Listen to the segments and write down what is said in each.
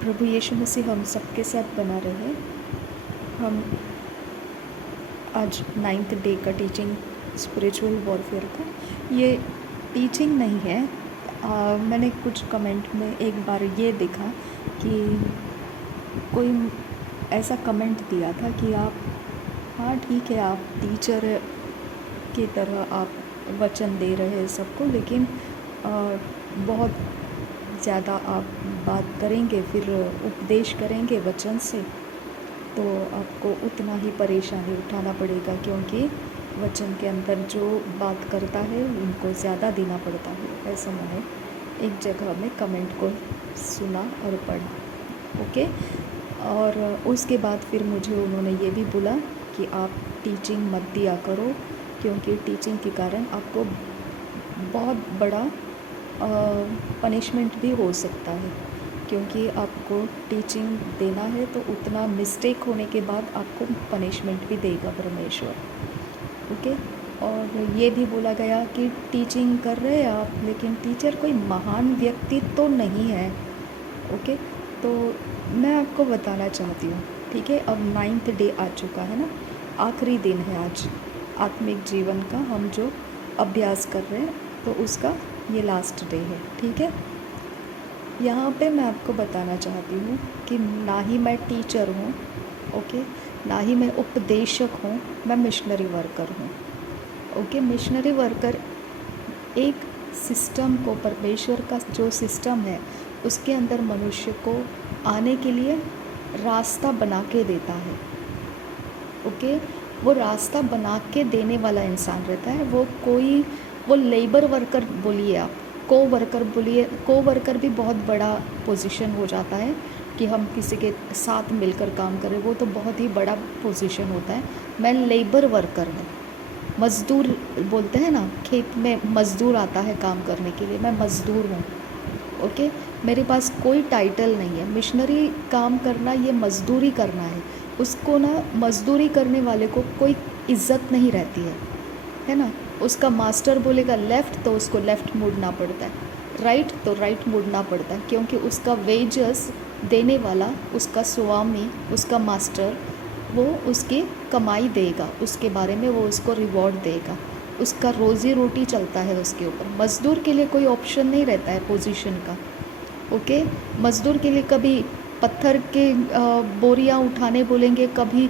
प्रभु यीशु मसीह हम सबके साथ बना रहे। हम आज 9th डे का टीचिंग स्पिरिचुअल वॉरफेयर का, ये टीचिंग नहीं है। मैंने कुछ कमेंट में एक बार ये देखा कि कोई ऐसा कमेंट दिया था कि आप, हाँ ठीक है, आप टीचर की तरह आप वचन दे रहे हैं सबको, लेकिन बहुत ज़्यादा आप बात करेंगे, फिर उपदेश करेंगे वचन से, तो आपको उतना ही परेशानी उठाना पड़ेगा, क्योंकि वचन के अंदर जो बात करता है उनको ज़्यादा देना पड़ता है। ऐसा मैंने एक जगह में कमेंट को सुना और पढ़ा। ओके, और उसके बाद फिर मुझे उन्होंने ये भी बोला कि आप टीचिंग मत दिया करो, क्योंकि टीचिंग के कारण आपको बहुत बड़ा पनिशमेंट भी हो सकता है, क्योंकि आपको टीचिंग देना है तो उतना मिस्टेक होने के बाद आपको पनिशमेंट भी देगा परमेश्वर। ओके, और ये भी बोला गया कि टीचिंग कर रहे हैं आप, लेकिन टीचर कोई महान व्यक्ति तो नहीं है। ओके, तो मैं आपको बताना चाहती हूँ, ठीक है, अब 9th डे आ चुका है ना, आखिरी दिन है आज आत्मिक जीवन का, हम जो अभ्यास कर रहे हैं तो उसका ये लास्ट डे है। ठीक है, यहाँ पे मैं आपको बताना चाहती हूँ कि ना ही मैं टीचर हूँ, ओके, ना ही मैं उपदेशक हूँ, मैं मिशनरी वर्कर हूँ। ओके, मिशनरी वर्कर एक सिस्टम को, परमेश्वर का जो सिस्टम है उसके अंदर मनुष्य को आने के लिए रास्ता बना के देता है। ओके, वो रास्ता बना के देने वाला इंसान रहता है। वो लेबर वर्कर बोलिए, आप को वर्कर बोलिए, को वर्कर भी बहुत बड़ा पोजीशन हो जाता है कि हम किसी के साथ मिलकर काम करें, वो तो बहुत ही बड़ा पोजीशन होता है। मैं लेबर वर्कर हूँ, मज़दूर बोलते हैं ना, खेत में मज़दूर आता है काम करने के लिए, मैं मज़दूर हूँ। ओके, मेरे पास कोई टाइटल नहीं है। मिशनरी काम करना ये मज़दूरी करना है, उसको ना मज़दूरी करने वाले को कोई इज़्ज़त नहीं रहती है ना। उसका मास्टर बोलेगा लेफ़्ट तो उसको लेफ़्ट मुड़ना पड़ता है, राइट तो राइट मुड़ना पड़ता है, क्योंकि उसका वेजेस देने वाला, उसका स्वामी, उसका मास्टर, वो उसकी कमाई देगा, उसके बारे में वो उसको रिवॉर्ड देगा, उसका रोज़ी रोटी चलता है उसके ऊपर। मज़दूर के लिए कोई ऑप्शन नहीं रहता है पोजीशन का। ओके, मज़दूर के लिए कभी पत्थर के बोरियां उठाने बोलेंगे, कभी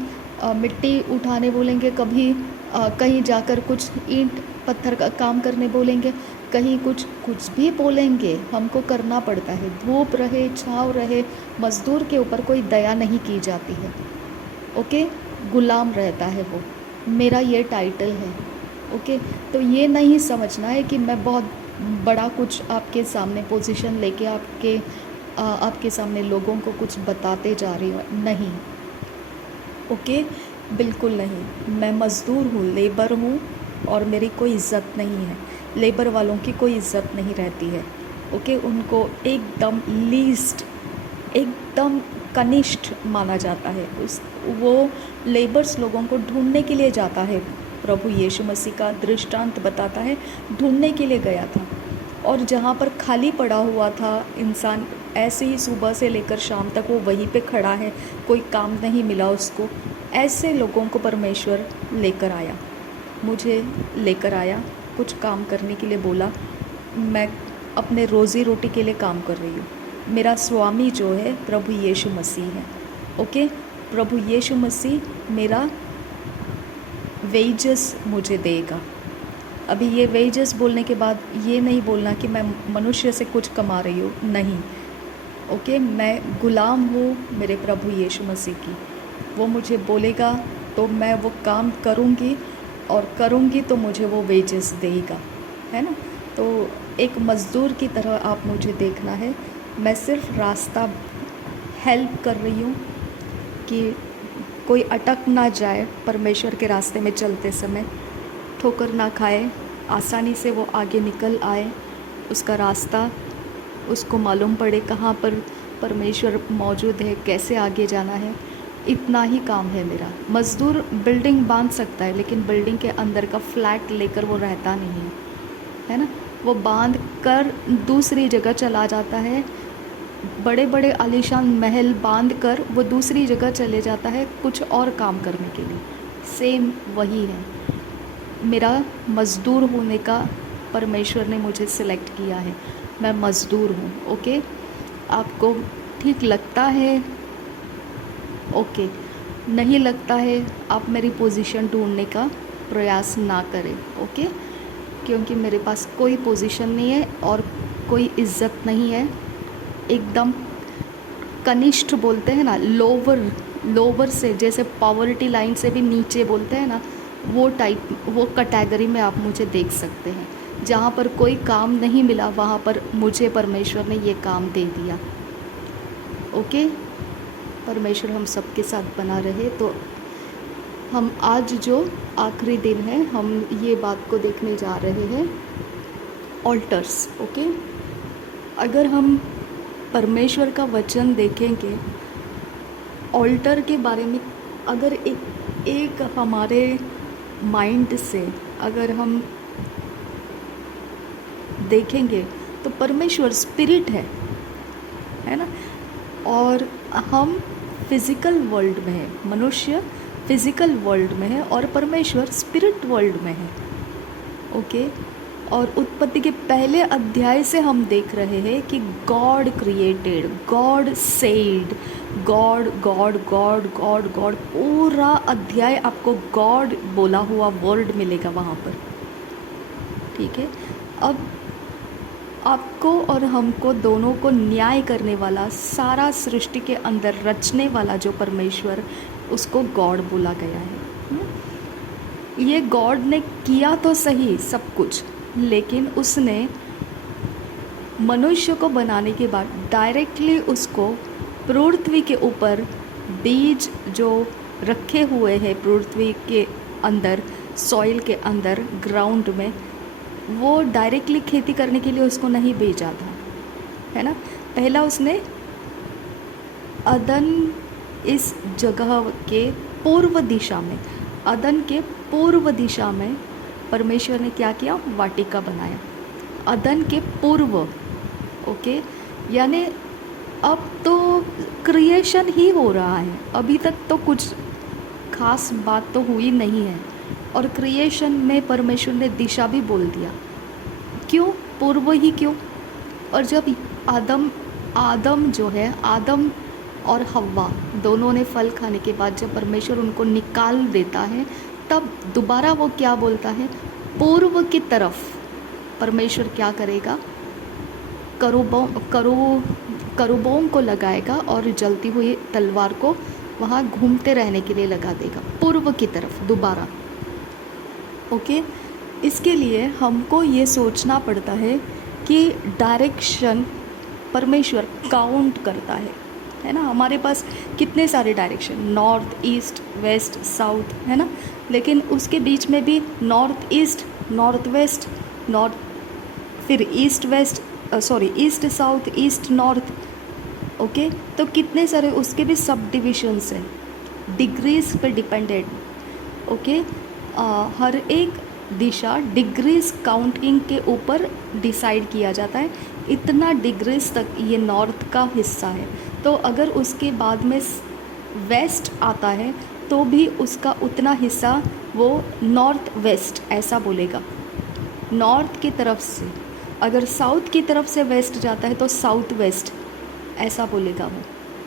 मिट्टी उठाने बोलेंगे, कभी कहीं जाकर कुछ ईंट पत्थर का काम करने बोलेंगे, कहीं कुछ भी बोलेंगे, हमको करना पड़ता है। धूप रहे छाँव रहे, मज़दूर के ऊपर कोई दया नहीं की जाती है। ओके, गुलाम रहता है वो, मेरा ये टाइटल है। ओके, तो ये नहीं समझना है कि मैं बहुत बड़ा कुछ आपके सामने पोजीशन लेके आपके सामने लोगों को कुछ बताते जा रही हूँ, नहीं। ओके, बिल्कुल नहीं। मैं मज़दूर हूँ, लेबर हूँ, और मेरी कोई इज़्ज़त नहीं है। लेबर वालों की कोई इज़्ज़त नहीं रहती है। ओके, उनको एकदम लीस्ट, एकदम कनिष्ठ माना जाता है। वो लेबर्स लोगों को ढूंढने के लिए जाता है। प्रभु यीशु मसीह का दृष्टांत बताता है, ढूंढने के लिए गया था, और जहाँ पर खाली पड़ा हुआ था इंसान, ऐसे ही सुबह से लेकर शाम तक वो वहीं पे खड़ा है, कोई काम नहीं मिला उसको, ऐसे लोगों को परमेश्वर लेकर आया, मुझे लेकर आया, कुछ काम करने के लिए बोला। मैं अपने रोज़ी रोटी के लिए काम कर रही हूँ। मेरा स्वामी जो है प्रभु यीशु मसीह है। ओके, प्रभु यीशु मसीह मेरा वेजेस मुझे देगा। अभी ये वेजेस बोलने के बाद ये नहीं बोलना कि मैं मनुष्य से कुछ कमा रही हूँ, नहीं। ओके, मैं गुलाम हूँ मेरे प्रभु यीशु मसीह की। वो मुझे बोलेगा तो मैं वो काम करूँगी, और करूँगी तो मुझे वो वेजेस देगा, है ना। तो एक मज़दूर की तरह आप मुझे देखना है। मैं सिर्फ रास्ता हेल्प कर रही हूँ कि कोई अटक ना जाए परमेश्वर के रास्ते में चलते समय, ठोकर ना खाए, आसानी से वो आगे निकल आए, उसका रास्ता उसको मालूम पड़े कहाँ पर परमेश्वर मौजूद है, कैसे आगे जाना है। इतना ही काम है मेरा। मज़दूर बिल्डिंग बांध सकता है, लेकिन बिल्डिंग के अंदर का फ्लैट लेकर वो रहता नहीं है ना। वो बांध कर दूसरी जगह चला जाता है, बड़े बड़े आलीशान महल बांध कर वो दूसरी जगह चले जाता है कुछ और काम करने के लिए। सेम वही है, मेरा मज़दूर होने का परमेश्वर ने मुझे सिलेक्ट किया है, मैं मज़दूर हूँ। ओके, आपको ठीक लगता है? ओके, नहीं लगता है आप मेरी पोजीशन ढूंढने का प्रयास ना करें। ओके, क्योंकि मेरे पास कोई पोजीशन नहीं है और कोई इज्जत नहीं है। एकदम कनिष्ठ बोलते हैं ना, लोअर से, जैसे पॉवर्टी लाइन से भी नीचे बोलते हैं ना, वो टाइप, वो कैटेगरी में आप मुझे देख सकते हैं। जहाँ पर कोई काम नहीं मिला वहाँ पर मुझे परमेश्वर ने ये काम दे दिया। ओके, परमेश्वर हम सबके साथ बना रहे। तो हम आज जो आखिरी दिन है, हम ये बात को देखने जा रहे हैं, ऑल्टर्स। ओके, अगर हम परमेश्वर का वचन देखेंगे ऑल्टर के बारे में, अगर एक हमारे माइंड से अगर हम देखेंगे तो परमेश्वर स्पिरिट है ना, और हम फिज़िकल वर्ल्ड में है, मनुष्य फिज़िकल वर्ल्ड में है और परमेश्वर स्पिरिट वर्ल्ड में है। ओके, और उत्पत्ति के पहले अध्याय से हम देख रहे हैं कि God created, God said, God God God God God, पूरा अध्याय आपको गॉड बोला हुआ वर्ड मिलेगा वहाँ पर। ठीक है, अब आपको और हमको दोनों को न्याय करने वाला, सारा सृष्टि के अंदर रचने वाला जो परमेश्वर, उसको गॉड बोला गया है। ये गॉड ने किया तो सही सब कुछ, लेकिन उसने मनुष्य को बनाने के बाद डायरेक्टली उसको पृथ्वी के ऊपर बीज जो रखे हुए हैं पृथ्वी के अंदर, सॉइल के अंदर, ग्राउंड में, वो डायरेक्टली खेती करने के लिए उसको नहीं भेजा था, है ना। पहला उसने अदन, इस जगह के पूर्व दिशा में, अदन के पूर्व दिशा में परमेश्वर ने क्या किया, वाटिका बनाया, अदन के पूर्व। ओके, यानी अब तो क्रिएशन ही हो रहा है, अभी तक तो कुछ खास बात तो हुई नहीं है, और क्रिएशन में परमेश्वर ने दिशा भी बोल दिया। क्यों पूर्व ही क्यों? और जब आदम जो है, आदम और हव्वा दोनों ने फल खाने के बाद जब परमेश्वर उनको निकाल देता है, तब दोबारा वो क्या बोलता है, पूर्व की तरफ परमेश्वर क्या करेगा, करूबों को लगाएगा और जलती हुई तलवार को वहाँ घूमते रहने के लिए लगा देगा, पूर्व की तरफ दोबारा। ओके, इसके लिए हमको ये सोचना पड़ता है कि डायरेक्शन परमेश्वर काउंट करता है ना। हमारे पास कितने सारे direction, north, east, west, south, है ना, लेकिन उसके बीच में भी north east, north west, north, फिर east west, east south, east north. Okay, तो कितने सारे उसके भी सब डिविजन्स हैं, डिग्रीज पे डिपेंडेड। ओके, हर एक दिशा डिग्रीज काउंटिंग के ऊपर डिसाइड किया जाता है, इतना डिग्रीज तक ये नॉर्थ का हिस्सा है। तो अगर उसके बाद में वेस्ट आता है तो भी उसका उतना हिस्सा वो नॉर्थ वेस्ट ऐसा बोलेगा, नॉर्थ की तरफ से। अगर साउथ की तरफ से वेस्ट जाता है तो साउथ वेस्ट ऐसा बोलेगा वो।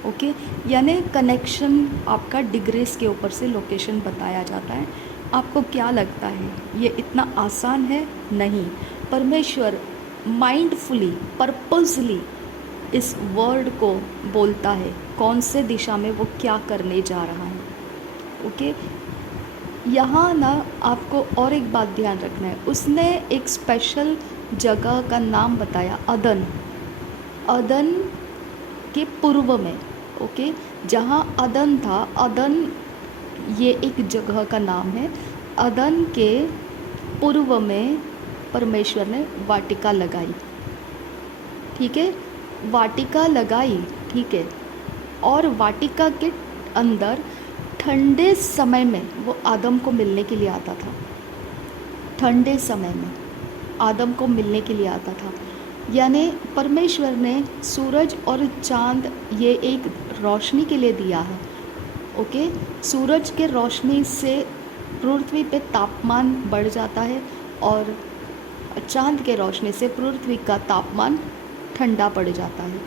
ओके, यानी कनेक्शन आपका डिग्रीज के ऊपर से लोकेशन बताया जाता है। आपको क्या लगता है ये इतना आसान है? नहीं, परमेश्वर माइंडफुली, पर्पसली इस वर्ड को बोलता है, कौन से दिशा में वो क्या करने जा रहा है। ओके, यहाँ ना आपको और एक बात ध्यान रखना है, उसने एक स्पेशल जगह का नाम बताया, अदन, अदन के पूर्व में। ओके, जहाँ अदन था, अदन ये एक जगह का नाम है, अदन के पूर्व में परमेश्वर ने वाटिका लगाई। ठीक है, वाटिका लगाई, ठीक है, और वाटिका के अंदर ठंडे समय में वो आदम को मिलने के लिए आता था, ठंडे समय में आदम को मिलने के लिए आता था। यानी परमेश्वर ने सूरज और चाँद ये एक रोशनी के लिए दिया है। ओके, सूरज के रोशनी से पृथ्वी पे तापमान बढ़ जाता है और चाँद के रोशनी से पृथ्वी का तापमान ठंडा पड़ जाता है।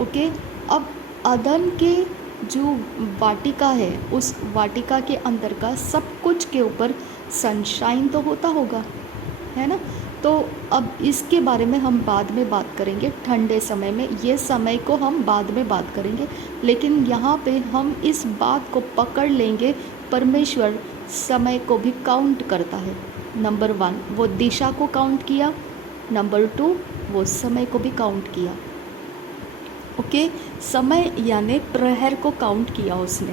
ओके, अब अदन के जो वाटिका है, उस वाटिका के अंदर का सब कुछ के ऊपर सनशाइन तो होता होगा, है ना। तो अब इसके बारे में हम बाद में बात करेंगे, ठंडे समय में, ये समय को हम बाद में बात करेंगे। लेकिन यहाँ पे हम इस बात को पकड़ लेंगे, परमेश्वर समय को भी काउंट करता है। नंबर 1 वो दिशा को काउंट किया, नंबर 2 वो समय को भी काउंट किया। ओके, समय यानी प्रहर को काउंट किया उसने,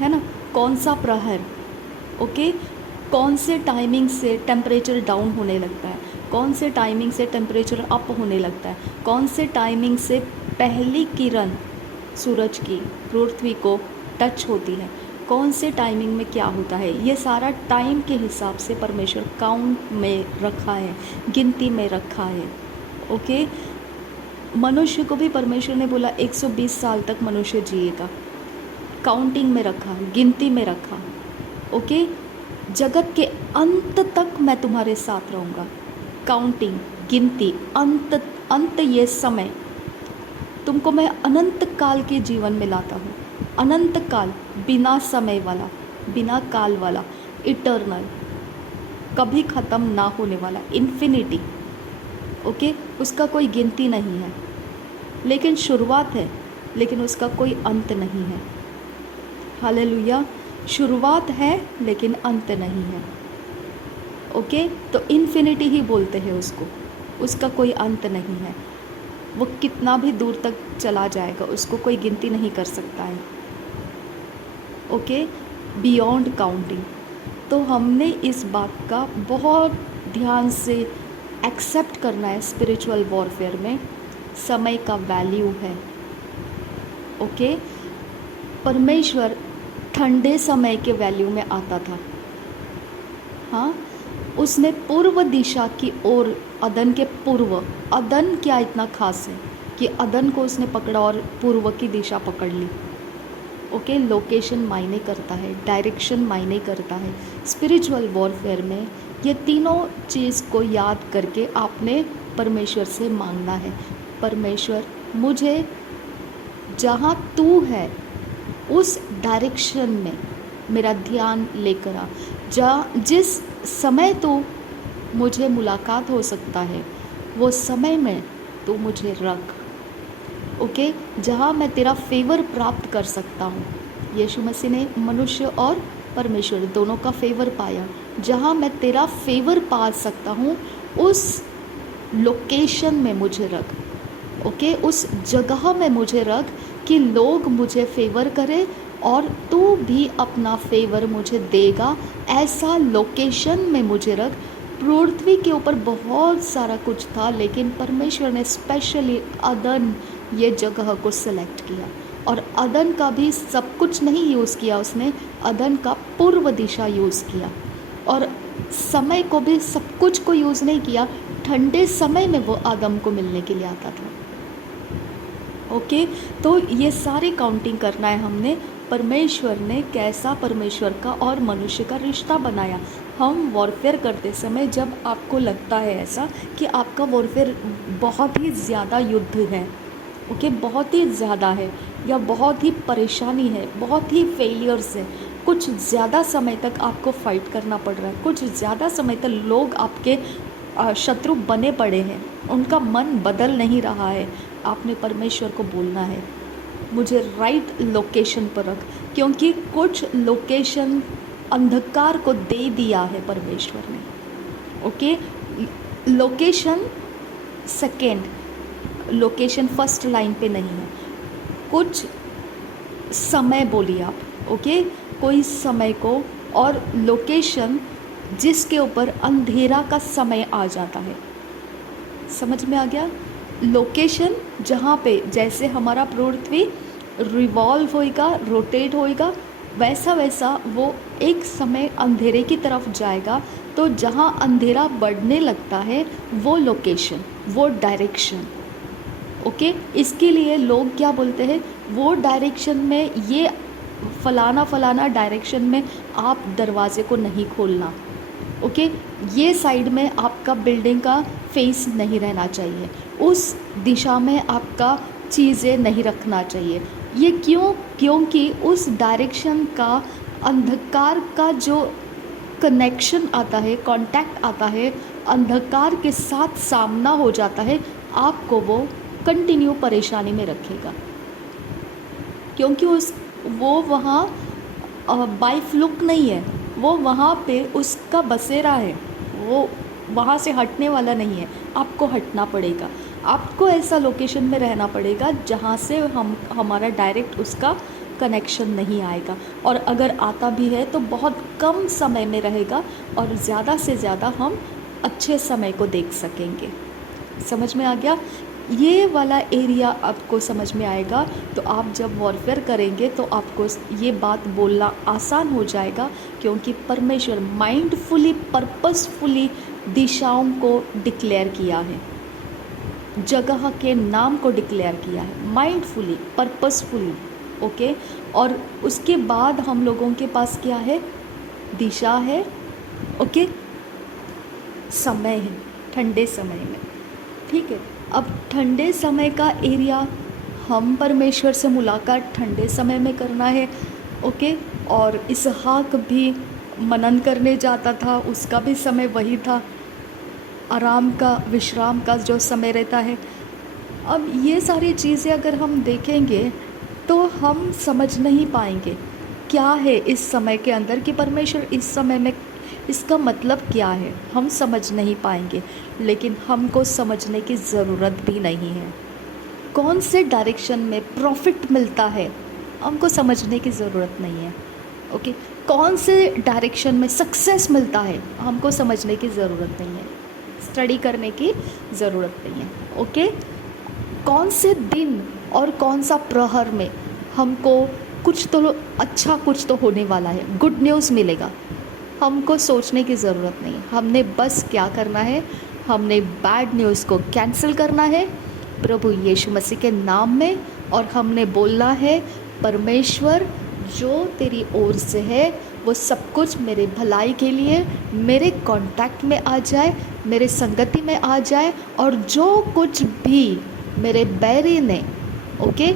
है ना। कौन सा प्रहर, ओके, कौन से टाइमिंग से टेम्परेचर डाउन होने लगता है, कौन से टाइमिंग से टेम्परेचर अप होने लगता है, कौन से टाइमिंग से पहली किरण सूरज की पृथ्वी को टच होती है, कौन से टाइमिंग में क्या होता है, ये सारा टाइम के हिसाब से परमेश्वर काउंट में रखा है, गिनती में रखा है। ओके, मनुष्य को भी परमेश्वर ने बोला 120 साल तक मनुष्य जिएगा, काउंटिंग में रखा, गिनती में रखा। ओके, जगत के अंत तक मैं तुम्हारे साथ रहूँगा, काउंटिंग, गिनती, अंत ये समय, तुमको मैं अनंत काल के जीवन में लाता हूँ। अनंत काल, बिना समय वाला, बिना काल वाला, इटर्नल, कभी ख़त्म ना होने वाला, इन्फिनिटी। ओके, उसका कोई गिनती नहीं है, लेकिन शुरुआत है, लेकिन उसका कोई अंत नहीं है। हालेलुया, शुरुआत है लेकिन अंत नहीं है। ओके, तो इन्फिनिटी ही बोलते हैं उसको, उसका कोई अंत नहीं है। वो कितना भी दूर तक चला जाएगा, उसको कोई गिनती नहीं कर सकता है। Okay, beyond counting. तो हमने इस बात का बहुत ध्यान से एक्सेप्ट करना है। स्पिरिचुअल वॉरफेयर में समय का वैल्यू है। ओके, परमेश्वर ठंडे समय के वैल्यू में आता था। हाँ, उसने पूर्व दिशा की ओर, अदन के पूर्व, अदन क्या इतना खास है कि अदन को उसने पकड़ा और पूर्व की दिशा पकड़ ली। ओके, लोकेशन मायने करता है, डायरेक्शन मायने करता है। स्पिरिचुअल वॉरफेयर में ये तीनों चीज़ को याद करके आपने परमेश्वर से मांगना है, परमेश्वर मुझे जहाँ तू है उस डायरेक्शन में मेरा ध्यान लेकर आ। जिस समय तो मुझे मुलाकात हो सकता है, वो समय में तो मुझे रख। ओके, जहाँ मैं तेरा फेवर प्राप्त कर सकता हूँ। यीशु मसीह ने मनुष्य और परमेश्वर दोनों का फेवर पाया। जहाँ मैं तेरा फेवर पा सकता हूँ, उस लोकेशन में मुझे रख। ओके, उस जगह में मुझे रख कि लोग मुझे फेवर करें और तू भी अपना फेवर मुझे देगा, ऐसा लोकेशन में मुझे रख। पृथ्वी के ऊपर बहुत सारा कुछ था, लेकिन परमेश्वर ने स्पेशली अदन ये जगह को सिलेक्ट किया। और अदन का भी सब कुछ नहीं यूज़ किया उसने, अदन का पूर्व दिशा यूज़ किया। और समय को भी सब कुछ को यूज़ नहीं किया, ठंडे समय में वो आदम को मिलने के लिए आता था। ओके, तो ये सारी काउंटिंग करना है हमने। परमेश्वर ने कैसा परमेश्वर का और मनुष्य का रिश्ता बनाया। हम वॉरफेयर करते समय जब आपको लगता है ऐसा कि आपका वॉरफेयर बहुत ही ज़्यादा युद्ध है, ओके, बहुत ही ज़्यादा है, या बहुत ही परेशानी है, बहुत ही फेलियर्स है, कुछ ज़्यादा समय तक आपको फाइट करना पड़ रहा है, कुछ ज़्यादा समय तक लोग आपके शत्रु बने पड़े हैं, उनका मन बदल नहीं रहा है, आपने परमेश्वर को बोलना है मुझे राइट लोकेशन पर रख। क्योंकि कुछ लोकेशन अंधकार को दे दिया है परमेश्वर ने। Okay, location second, location first line पे नहीं है। कुछ समय बोलिए आप, ओके, कोई समय को, और लोकेशन जिसके ऊपर अंधेरा का समय आ जाता है। समझ में आ गया? लोकेशन जहाँ पे जैसे हमारा पृथ्वी रिवॉल्व होएगा, रोटेट होएगा, वैसा वैसा वो एक समय अंधेरे की तरफ जाएगा, तो जहाँ अंधेरा बढ़ने लगता है वो लोकेशन, वो डायरेक्शन, ओके। इसके लिए लोग क्या बोलते हैं, वो डायरेक्शन में, ये फलाना फलाना डायरेक्शन में आप दरवाजे को नहीं खोलना, ओके। ये साइड में आपका बिल्डिंग का फेस नहीं रहना चाहिए, उस दिशा में आपका चीज़ें नहीं रखना चाहिए। ये क्यों? क्योंकि उस डायरेक्शन का अंधकार का जो कनेक्शन आता है, कांटेक्ट आता है, अंधकार के साथ सामना हो जाता है, आपको वो कंटिन्यू परेशानी में रखेगा, क्योंकि वो वहाँ बाई फ्लुक नहीं है, वो वहाँ पे उसका बसेरा है, वो वहाँ से हटने वाला नहीं है। आपको हटना पड़ेगा, आपको ऐसा लोकेशन में रहना पड़ेगा जहाँ से हमारा डायरेक्ट उसका कनेक्शन नहीं आएगा, और अगर आता भी है तो बहुत कम समय में रहेगा और ज़्यादा से ज़्यादा हम अच्छे समय को देख सकेंगे। समझ में आ गया? ये वाला एरिया आपको समझ में आएगा तो आप जब वॉरफेयर करेंगे तो आपको ये बात बोलना आसान हो जाएगा, क्योंकि परमेश्वर माइंडफुली, पर्पसफुली दिशाओं को डिक्लेयर किया है, जगह के नाम को डिक्लेयर किया है, माइंडफुली, पर्पसफुली, ओके। और उसके बाद हम लोगों के पास क्या है? दिशा है, ओके, समय है, ठंडे समय में, ठीक है। अब ठंडे समय का एरिया, हम परमेश्वर से मुलाकात ठंडे समय में करना है, ओके। और इसहाक भी मनन करने जाता था, उसका भी समय वही था, आराम का, विश्राम का जो समय रहता है। अब ये सारी चीज़ें अगर हम देखेंगे तो हम समझ नहीं पाएंगे क्या है इस समय के अंदर, कि परमेश्वर इस समय में, इसका मतलब क्या है, हम समझ नहीं पाएंगे। लेकिन हमको समझने की ज़रूरत भी नहीं है। कौन से डायरेक्शन में प्रॉफिट मिलता है, हमको समझने की ज़रूरत नहीं है, ओके। कौन से डायरेक्शन में सक्सेस मिलता है, हमको समझने की ज़रूरत नहीं है, स्टडी करने की ज़रूरत नहीं है, ओके। कौन से दिन और कौन सा प्रहर में हमको कुछ तो अच्छा, कुछ तो होने वाला है, गुड न्यूज़ मिलेगा, हमको सोचने की ज़रूरत नहीं। हमने बस क्या करना है, हमने बैड न्यूज़ को कैंसिल करना है प्रभु यीशु मसीह के नाम में, और हमने बोलना है परमेश्वर जो तेरी ओर से है वो सब कुछ मेरे भलाई के लिए मेरे कांटेक्ट में आ जाए, मेरे संगति में आ जाए, और जो कुछ भी मेरे बैरी ने, ओके,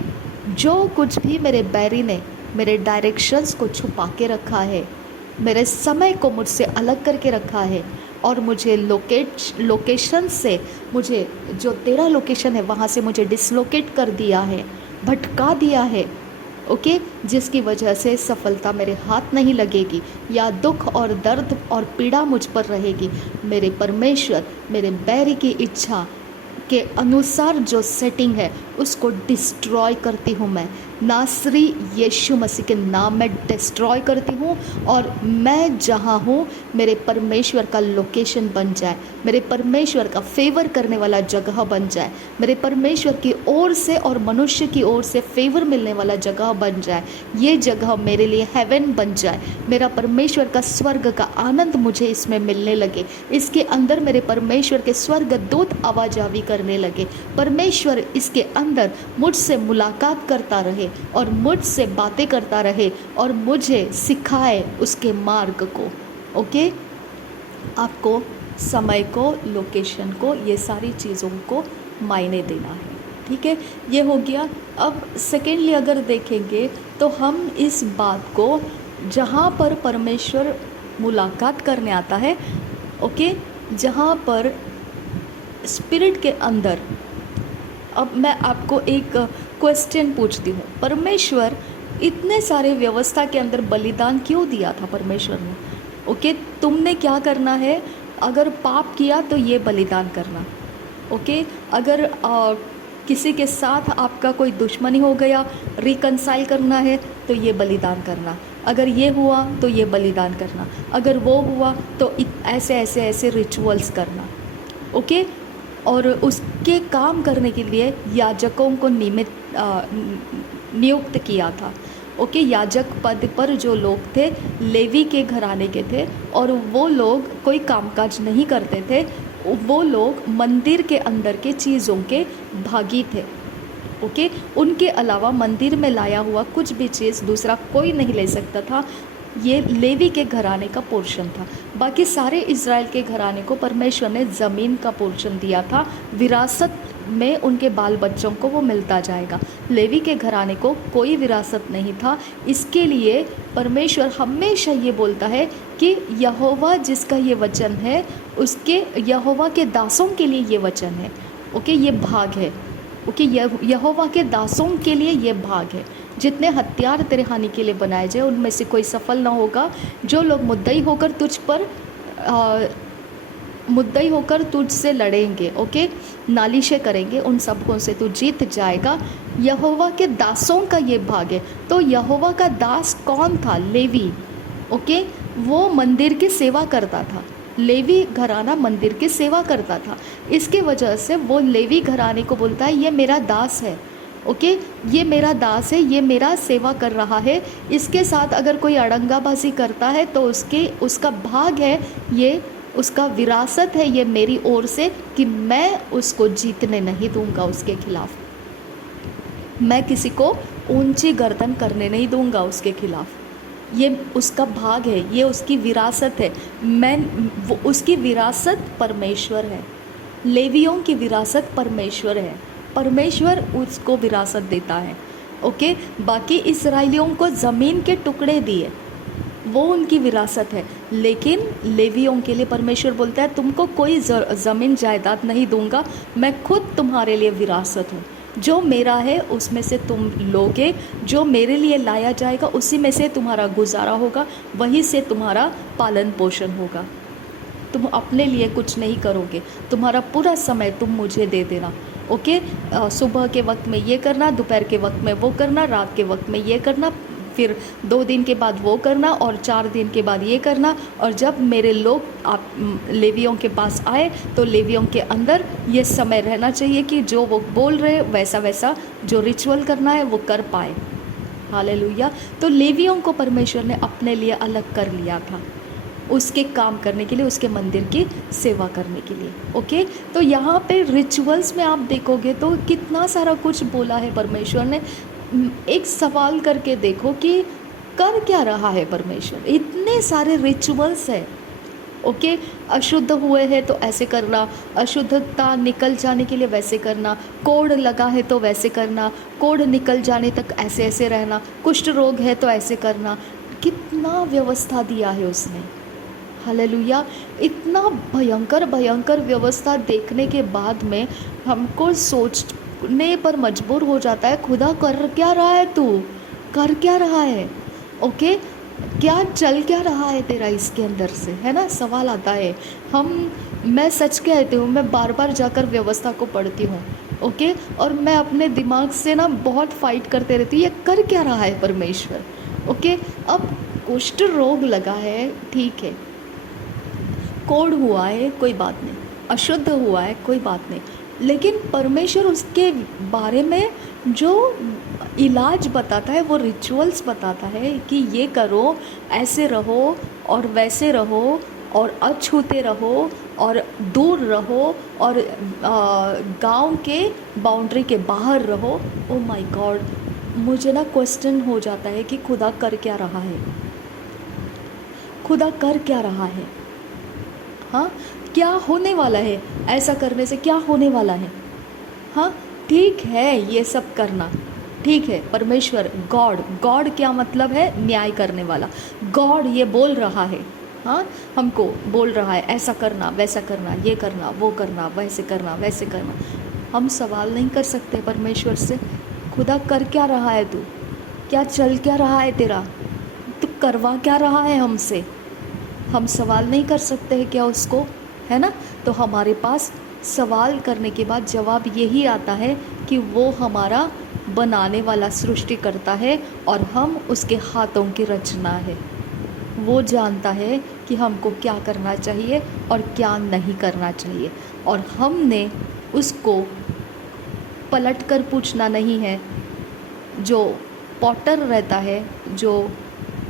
जो कुछ भी मेरे बैरी ने मेरे डायरेक्शंस को छुपा के रखा है, मेरे समय को मुझसे अलग करके रखा है, और मुझे लोकेशन से, मुझे जो तेरा लोकेशन है वहाँ से मुझे डिसलोकेट कर दिया है, भटका दिया है, ओके, जिसकी वजह से सफलता मेरे हाथ नहीं लगेगी, या दुख और दर्द और पीड़ा मुझ पर रहेगी। मेरे परमेश्वर मेरे बैरी की इच्छा के अनुसार जो सेटिंग है उसको डिस्ट्रॉय करती हूँ मैं, नासरी यीशु मसीह के नाम में डिस्ट्रॉय करती हूँ। और मैं जहाँ हूँ मेरे परमेश्वर का लोकेशन बन जाए, मेरे परमेश्वर का फेवर करने वाला जगह बन जाए, मेरे परमेश्वर की ओर से और मनुष्य की ओर से फेवर मिलने वाला जगह बन जाए, ये जगह मेरे लिए हेवन बन जाए, मेरा परमेश्वर का स्वर्ग का आनंद मुझे इसमें मिलने लगे, इसके अंदर मेरे परमेश्वर के स्वर्ग दूत आवाजावी करने लगे, परमेश्वर इसके अंदर मुझसे मुलाकात करता रहे और मुझसे बातें करता रहे और मुझे सिखाए उसके मार्ग को, ओके। आपको समय को, लोकेशन को, ये सारी चीज़ों को मायने देना है, ठीक है। ये हो गया। अब सेकेंडली अगर देखेंगे तो हम इस बात को, जहाँ पर परमेश्वर मुलाकात करने आता है, ओके, जहाँ पर स्पिरिट के अंदर, अब मैं आपको एक क्वेश्चन पूछती हूँ, परमेश्वर इतने सारे व्यवस्था के अंदर बलिदान क्यों दिया था परमेश्वर ने? ओके, तुमने क्या करना है, अगर पाप किया तो ये बलिदान करना, ओके। अगर किसी के साथ आपका कोई दुश्मनी हो गया, रिकनसाइल करना है तो ये बलिदान करना, अगर ये हुआ तो ये बलिदान करना, अगर वो हुआ तो ऐसे ऐसे ऐसे रिचुअल्स करना, ओके। और उसके काम करने के लिए याजकों को नियुक्त किया था, ओके, याजक पद पर जो लोग थे लेवी के घराने के थे, और वो लोग कोई कामकाज नहीं करते थे, वो लोग मंदिर के अंदर के चीज़ों के भागी थे। ओके, उनके अलावा मंदिर में लाया हुआ कुछ भी चीज़ दूसरा कोई नहीं ले सकता था। ये लेवी के घराने का पोर्शन था। बाकी सारे इज़राइल के घराने को परमेश्वर ने ज़मीन का पोर्शन दिया था, विरासत में उनके बाल बच्चों को वो मिलता जाएगा। लेवी के घराने को कोई विरासत नहीं था। इसके लिए परमेश्वर हमेशा ये बोलता है कि यहोवा जिसका ये वचन है, उसके यहोवा के दासों के लिए ये वचन है। ओके, ये भाग है। ओके, यहोवा के दासों के लिए ये भाग है। जितने हथियार तेरे हानि के लिए बनाए जाए उनमें से कोई सफल ना होगा। जो लोग मुद्दई होकर तुझसे लड़ेंगे, ओके, नालिशें करेंगे, उन सबकों से तू जीत जाएगा। यहोवा के दासों का ये भाग है। तो यहोवा का दास कौन था? लेवी। ओके, वो मंदिर की सेवा करता था। लेवी घराना मंदिर की सेवा करता था। इसके वजह से वो लेवी घराने को बोलता है ये मेरा दास है। ओके, ये मेरा दास है, ये मेरा सेवा कर रहा है। इसके साथ अगर कोई अड़ंगाबाजी करता है तो उसका भाग है, ये उसका विरासत है, ये मेरी ओर से कि मैं उसको जीतने नहीं दूंगा। उसके खिलाफ मैं किसी को ऊंची गर्दन करने नहीं दूंगा। उसके खिलाफ ये उसका भाग है, ये उसकी विरासत है। उसकी विरासत परमेश्वर है। लेवियों की विरासत परमेश्वर है। परमेश्वर उसको विरासत देता है। ओके, बाकी इस्राएलियों को ज़मीन के टुकड़े दिए, वो उनकी विरासत है। लेकिन लेवियों के लिए परमेश्वर बोलता है तुमको कोई ज़मीन जायदाद नहीं दूंगा, मैं खुद तुम्हारे लिए विरासत हूँ। जो मेरा है उसमें से तुम लोगे, जो मेरे लिए लाया जाएगा उसी में से तुम्हारा गुजारा होगा, वहीं से तुम्हारा पालन पोषण होगा। तुम अपने लिए कुछ नहीं करोगे, तुम्हारा पूरा समय तुम मुझे दे देना। ओके, सुबह के वक्त में ये करना, दोपहर के वक्त में वो करना, रात के वक्त में ये करना, फिर 2 दिन के बाद वो करना और 4 दिन के बाद ये करना। और जब मेरे लोग आप लेवियों के पास आए तो लेवियों के अंदर ये समय रहना चाहिए कि जो वो बोल रहे वैसा वैसा जो रिचुअल करना है वो कर पाए। हालेलुया। तो लेवियों को परमेश्वर ने अपने लिए अलग कर लिया था, उसके काम करने के लिए, उसके मंदिर की सेवा करने के लिए। ओके, तो यहाँ पे रिचुअल्स में आप देखोगे तो कितना सारा कुछ बोला है परमेश्वर ने। एक सवाल करके देखो कि कर क्या रहा है परमेश्वर। इतने सारे रिचुअल्स है। ओके, अशुद्ध हुए हैं तो ऐसे करना, अशुद्धता निकल जाने के लिए वैसे करना, कोढ़ लगा है तो वैसे करना, कोढ़ निकल जाने तक ऐसे ऐसे रहना, कुष्ठ रोग है तो ऐसे करना। कितना व्यवस्था दिया है उसने। हालेलुया। इतना भयंकर भयंकर व्यवस्था देखने के बाद में हमको सोचने पर मजबूर हो जाता है, खुदा कर क्या रहा है, तू कर क्या रहा है। ओके, क्या चल क्या रहा है तेरा इसके अंदर से, है ना, सवाल आता है। मैं सच कहती हूँ, मैं बार बार जाकर व्यवस्था को पढ़ती हूँ। ओके, और मैं अपने दिमाग से ना बहुत फाइट करते रहती हूँ, ये कर क्या रहा है परमेश्वर। ओके, अब कुष्ठ रोग लगा है, ठीक है, कोढ़ हुआ है, कोई बात नहीं, अशुद्ध हुआ है, कोई बात नहीं, लेकिन परमेश्वर उसके बारे में जो इलाज बताता है, वो रिचुअल्स बताता है कि ये करो, ऐसे रहो और वैसे रहो और अछूते रहो और दूर रहो और गांव के बाउंड्री के बाहर रहो। ओ माय गॉड, मुझे ना क्वेश्चन हो जाता है कि खुदा कर क्या रहा है, खुदा कर क्या रहा है। हाँ, क्या होने वाला है ऐसा करने से, क्या होने वाला है। हाँ, ठीक है ये सब करना, ठीक है, परमेश्वर गॉड क्या मतलब है, न्याय करने वाला। गॉड ये बोल रहा है, हाँ, हमको बोल रहा है ऐसा करना, वैसा करना, ये करना, वो करना, वैसे करना, वैसे करना। हम सवाल नहीं कर सकते परमेश्वर से, खुदा कर क्या रहा है, तू क्या चल क्या रहा है तेरा, तू करवा क्या रहा है हमसे। हम सवाल नहीं कर सकते हैं क्या उसको, है ना। तो हमारे पास सवाल करने के बाद जवाब यही आता है कि वो हमारा बनाने वाला सृष्टि करता है और हम उसके हाथों की रचना है। वो जानता है कि हमको क्या करना चाहिए और क्या नहीं करना चाहिए, और हमने उसको पलट कर पूछना नहीं है जो पॉटर रहता है, जो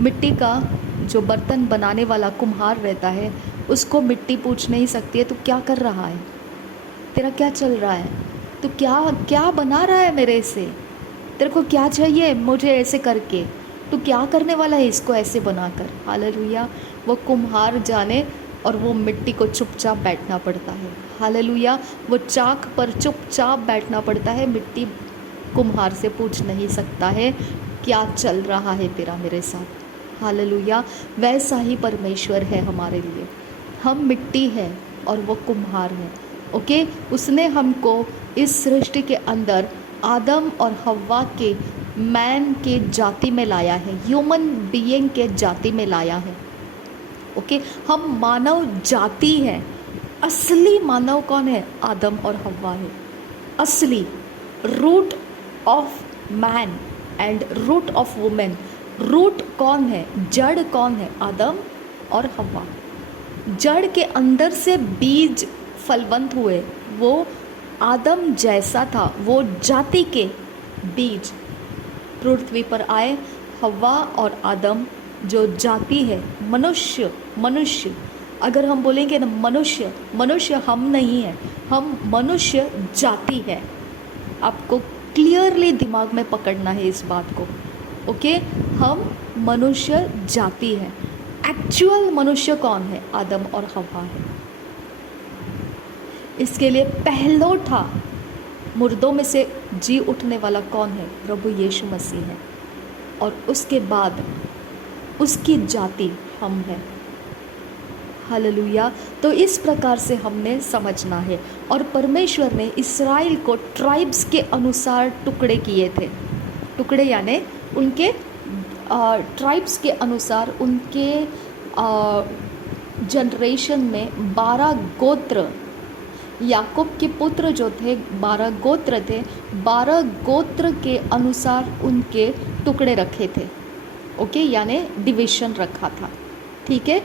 मिट्टी का जो बर्तन बनाने वाला कुम्हार रहता है, उसको मिट्टी पूछ नहीं सकती है, तो क्या कर रहा है, तेरा क्या चल रहा है, तो क्या क्या बना रहा है मेरे से, तेरे को क्या चाहिए मुझे ऐसे करके, तो क्या करने वाला है इसको ऐसे बनाकर। हालेलुया। वो कुम्हार जाने, और वो मिट्टी को चुपचाप बैठना पड़ता है। हालेलुया। वो चाक पर चुपचाप बैठना पड़ता है, मिट्टी कुम्हार से पूछ नहीं सकता है क्या चल रहा है तेरा मेरे साथ। हालेलुया। वैसा ही परमेश्वर है हमारे लिए। हम मिट्टी है और वो कुम्हार है। ओके, उसने हमको इस सृष्टि के अंदर आदम और हव्वा के मैन के जाति में लाया है, ह्यूमन बीइंग के जाति में लाया है। ओके, हम मानव जाति है। असली मानव कौन है? आदम और हव्वा है। असली root of man and root of women. Root कौन है? जड़ कौन है? आदम और हव्वा। जड़ के अंदर से बीज फलवंत हुए, वो आदम जैसा था, वो जाति के बीज पृथ्वी पर आए। हव्वा और आदम जो जाति है, मनुष्य अगर हम बोलेंगे ना, मनुष्य हम नहीं है, हम मनुष्य जाति है। आपको क्लियरली दिमाग में पकड़ना है इस बात को। ओके, हम मनुष्य जाति है। एक्चुअल मनुष्य कौन है? आदम और हव्वा है। इसके लिए पहलौठा मुर्दों में से जी उठने वाला कौन है? प्रभु यीशु मसीह है। और उसके बाद उसकी जाति हम हैं। हालेलुया। तो इस प्रकार से हमने समझना है। और परमेश्वर ने इस्राएल को ट्राइब्स के अनुसार टुकड़े किए थे। टुकड़े यानी उनके ट्राइब्स के अनुसार, उनके जनरेशन में 12 गोत्र, याकूब के पुत्र जो थे 12 गोत्र थे, 12 गोत्र के अनुसार उनके टुकड़े रखे थे। ओके, यानी डिवीज़न रखा था। ठीक है।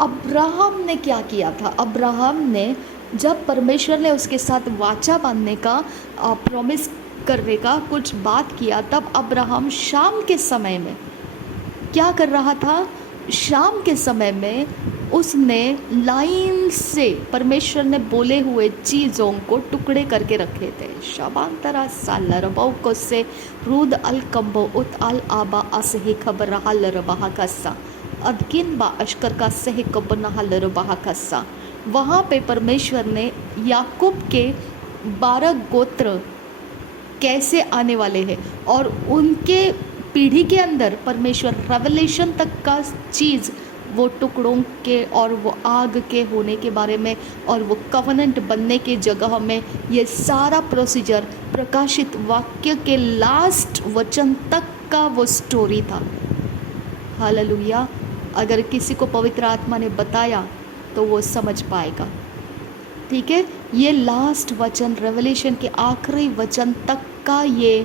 अब्राहम ने क्या किया था? अब्राहम ने, जब परमेश्वर ने उसके साथ वाचा बांधने का, प्रॉमिस करने का कुछ बात किया, तब अब्राहम शाम के समय में क्या कर रहा था? शाम के समय में उसने लाइन से परमेश्वर ने बोले हुए चीज़ों को टुकड़े करके रखे थे। शबांतरा सालरबौ को से रूद अल कम्बो उत अल आबा असही खबर हल बहा कस्सा अदकिन बा अशकर का सही कबना हल बहा कस्सा। वहाँ पे परमेश्वर ने याकूब के 12 गोत्र कैसे आने वाले हैं, और उनके पीढ़ी के अंदर परमेश्वर रेवलेशन तक का चीज़, वो टुकड़ों के और वो आग के होने के बारे में, और वो कवनेंट बनने के जगह में, ये सारा प्रोसीजर प्रकाशित वाक्य के लास्ट वचन तक का वो स्टोरी था। हालेलुया। अगर किसी को पवित्र आत्मा ने बताया तो वो समझ पाएगा। ठीक है। ये लास्ट वचन, रेवलेशन के आखिरी वचन तक का ये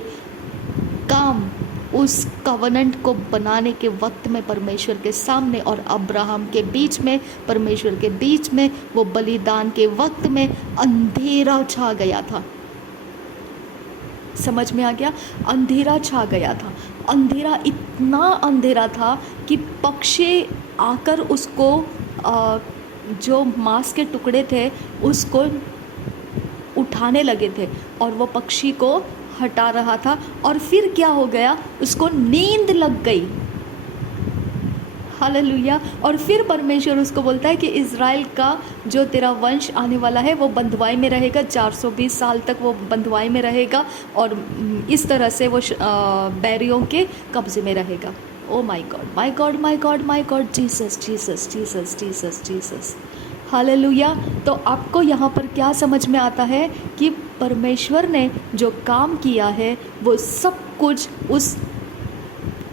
काम उस कवनेंट को बनाने के वक्त में परमेश्वर के सामने और अब्राहम के बीच में, परमेश्वर के बीच में, वो बलिदान के वक्त में अंधेरा छा गया था। समझ में आ गया? अंधेरा छा गया था। अंधेरा, इतना अंधेरा था कि पक्षी आकर उसको जो मांस के टुकड़े थे उसको उठाने लगे थे, और वो पक्षी को हटा रहा था। और फिर क्या हो गया? उसको नींद लग गई। हालेलुया। और फिर परमेश्वर उसको बोलता है कि इज़राइल का जो तेरा वंश आने वाला है वो बंधुआई में रहेगा, 420 साल तक वो बंधुआई में रहेगा, और इस तरह से वो बैरियों के कब्जे में रहेगा। Oh my God, my God, my God, my God, Jesus, Jesus, Jesus, Jesus, Jesus. Hallelujah. तो आपको यहाँ पर क्या समझ में आता है कि परमेश्वर ने जो काम किया है वो सब कुछ उस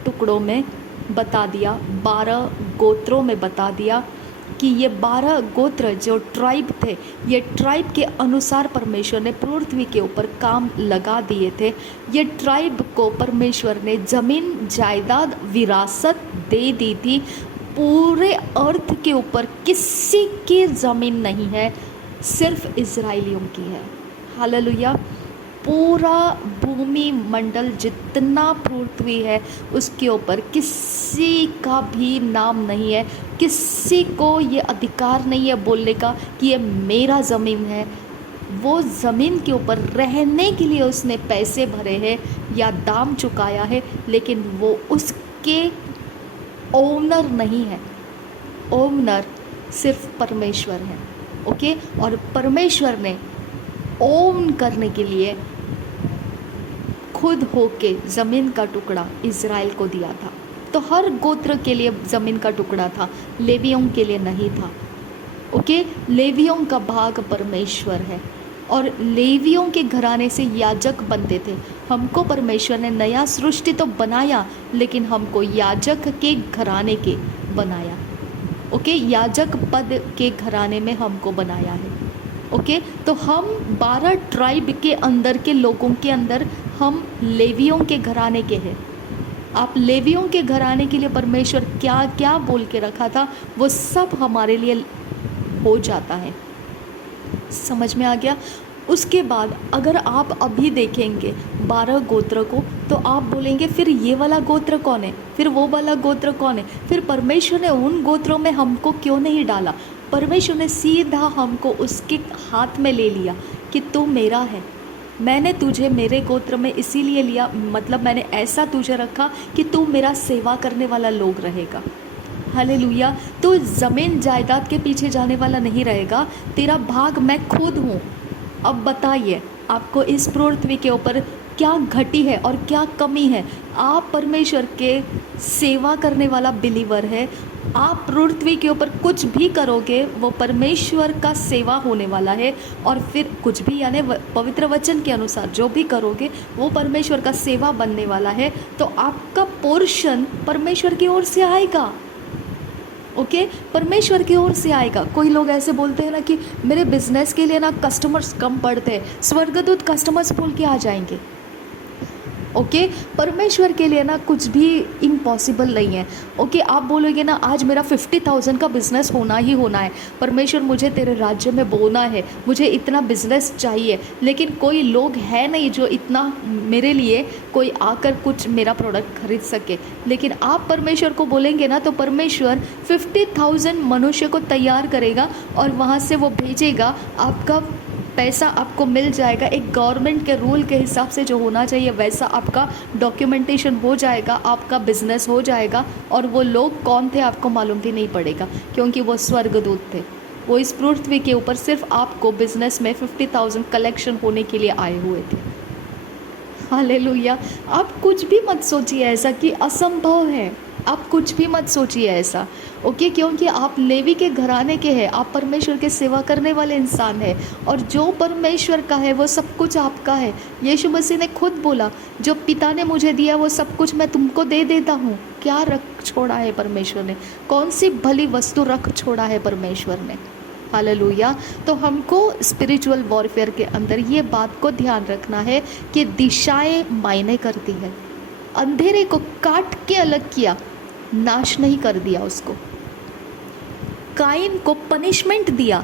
टुकड़ों में बता दिया, 12 गोत्रों में बता दिया कि ये 12 गोत्र जो ट्राइब थे, ये ट्राइब के अनुसार परमेश्वर ने पृथ्वी के ऊपर काम लगा दिए थे। ये ट्राइब को परमेश्वर ने ज़मीन जायदाद विरासत दे दी थी। पूरे अर्थ के ऊपर किसी की ज़मीन नहीं है, सिर्फ इज़राइलियों की है। हालेलुया। पूरा भूमि मंडल जितना पृथ्वी है उसके ऊपर किसी का भी नाम नहीं है, किसी को ये अधिकार नहीं है बोलने का कि ये मेरा ज़मीन है। वो ज़मीन के ऊपर रहने के लिए उसने पैसे भरे हैं या दाम चुकाया है, लेकिन वो उसके ओनर नहीं है। ओनर सिर्फ परमेश्वर है। ओके, और परमेश्वर ने ओन करने के लिए खुद होके ज़मीन का टुकड़ा इज़राइल को दिया था। तो हर गोत्र के लिए ज़मीन का टुकड़ा था, लेवियों के लिए नहीं था। ओके, लेवियों का भाग परमेश्वर है और लेवियों के घराने से याजक बनते थे। हमको परमेश्वर ने नया सृष्टि तो बनाया, लेकिन हमको याजक के घराने के बनाया। ओके, याजक पद के घराने में हमको बनाया है। ओके, तो हम 12 ट्राइब के अंदर के लोगों के अंदर हम लेवियों के घराने के हैं। आप लेवियों के घराने के लिए परमेश्वर क्या क्या बोल के रखा था वो सब हमारे लिए हो जाता है। समझ में आ गया? उसके बाद अगर आप अभी देखेंगे 12 गोत्र को, तो आप बोलेंगे फिर ये वाला गोत्र कौन है, फिर वो वाला गोत्र कौन है, फिर परमेश्वर ने उन गोत्रों में हमको क्यों नहीं डाला? परमेश्वर ने सीधा हमको उसके हाथ में ले लिया कि तू मेरा है, मैंने तुझे मेरे गोत्र में इसीलिए लिया, मतलब मैंने ऐसा तुझे रखा कि तू मेरा सेवा करने वाला लोग रहेगा। हालेलुया। तो ज़मीन जायदाद के पीछे जाने वाला नहीं रहेगा, तेरा भाग मैं खुद हूँ। अब बताइए आपको इस पृथ्वी के ऊपर क्या घटी है और क्या कमी है? आप परमेश्वर के सेवा करने वाला बिलीवर है। आप पृथ्वी के ऊपर कुछ भी करोगे वो परमेश्वर का सेवा होने वाला है, और फिर कुछ भी यानी पवित्र वचन के अनुसार जो भी करोगे वो परमेश्वर का सेवा बनने वाला है। तो आपका पोर्शन परमेश्वर की ओर से आएगा। ओके, परमेश्वर की ओर से आएगा। कोई लोग ऐसे बोलते हैं ना कि मेरे बिजनेस के लिए ना कस्टमर्स कम पड़ते हैं, स्वर्गदूत कस्टमर्स बोल के आ जाएंगे। ओके, परमेश्वर के लिए ना कुछ भी इम्पॉसिबल नहीं है। ओके, आप बोलोगे ना आज मेरा 50,000 का बिज़नेस होना ही होना है, परमेश्वर मुझे तेरे राज्य में बोना है, मुझे इतना बिज़नेस चाहिए, लेकिन कोई लोग है नहीं जो इतना मेरे लिए कोई आकर कुछ मेरा प्रोडक्ट खरीद सके। लेकिन आप परमेश्वर को बोलेंगे ना तो परमेश्वर 50,000 मनुष्य को तैयार करेगा और वहाँ से वो भेजेगा, आपका पैसा आपको मिल जाएगा। एक गवर्नमेंट के रूल के हिसाब से जो होना चाहिए वैसा आपका डॉक्यूमेंटेशन हो जाएगा, आपका बिजनेस हो जाएगा। और वो लोग कौन थे आपको मालूम भी नहीं पड़ेगा, क्योंकि वो स्वर्गदूत थे। वो इस पृथ्वी के ऊपर सिर्फ आपको बिजनेस में 50,000 कलेक्शन होने के लिए आए हुए थे। हालेलुया। आप कुछ भी मत सोचिए ऐसा कि असंभव है, आप कुछ भी मत सोचिए ऐसा। ओके, क्योंकि आप लेवी के घराने के हैं, आप परमेश्वर के सेवा करने वाले इंसान हैं, और जो परमेश्वर का है वो सब कुछ आपका है। यीशु मसीह ने खुद बोला, जो पिता ने मुझे दिया वो सब कुछ मैं तुमको दे देता हूँ। क्या रख छोड़ा है परमेश्वर ने? कौन सी भली वस्तु रख छोड़ा है परमेश्वर ने? हालेलुया। तो हमको स्पिरिचुअल वॉरफेयर के अंदर ये बात को ध्यान रखना है कि दिशाएं मायने करती है। अंधेरे को काट के अलग किया, नाश नहीं कर दिया उसको। काइन को पनिशमेंट दिया,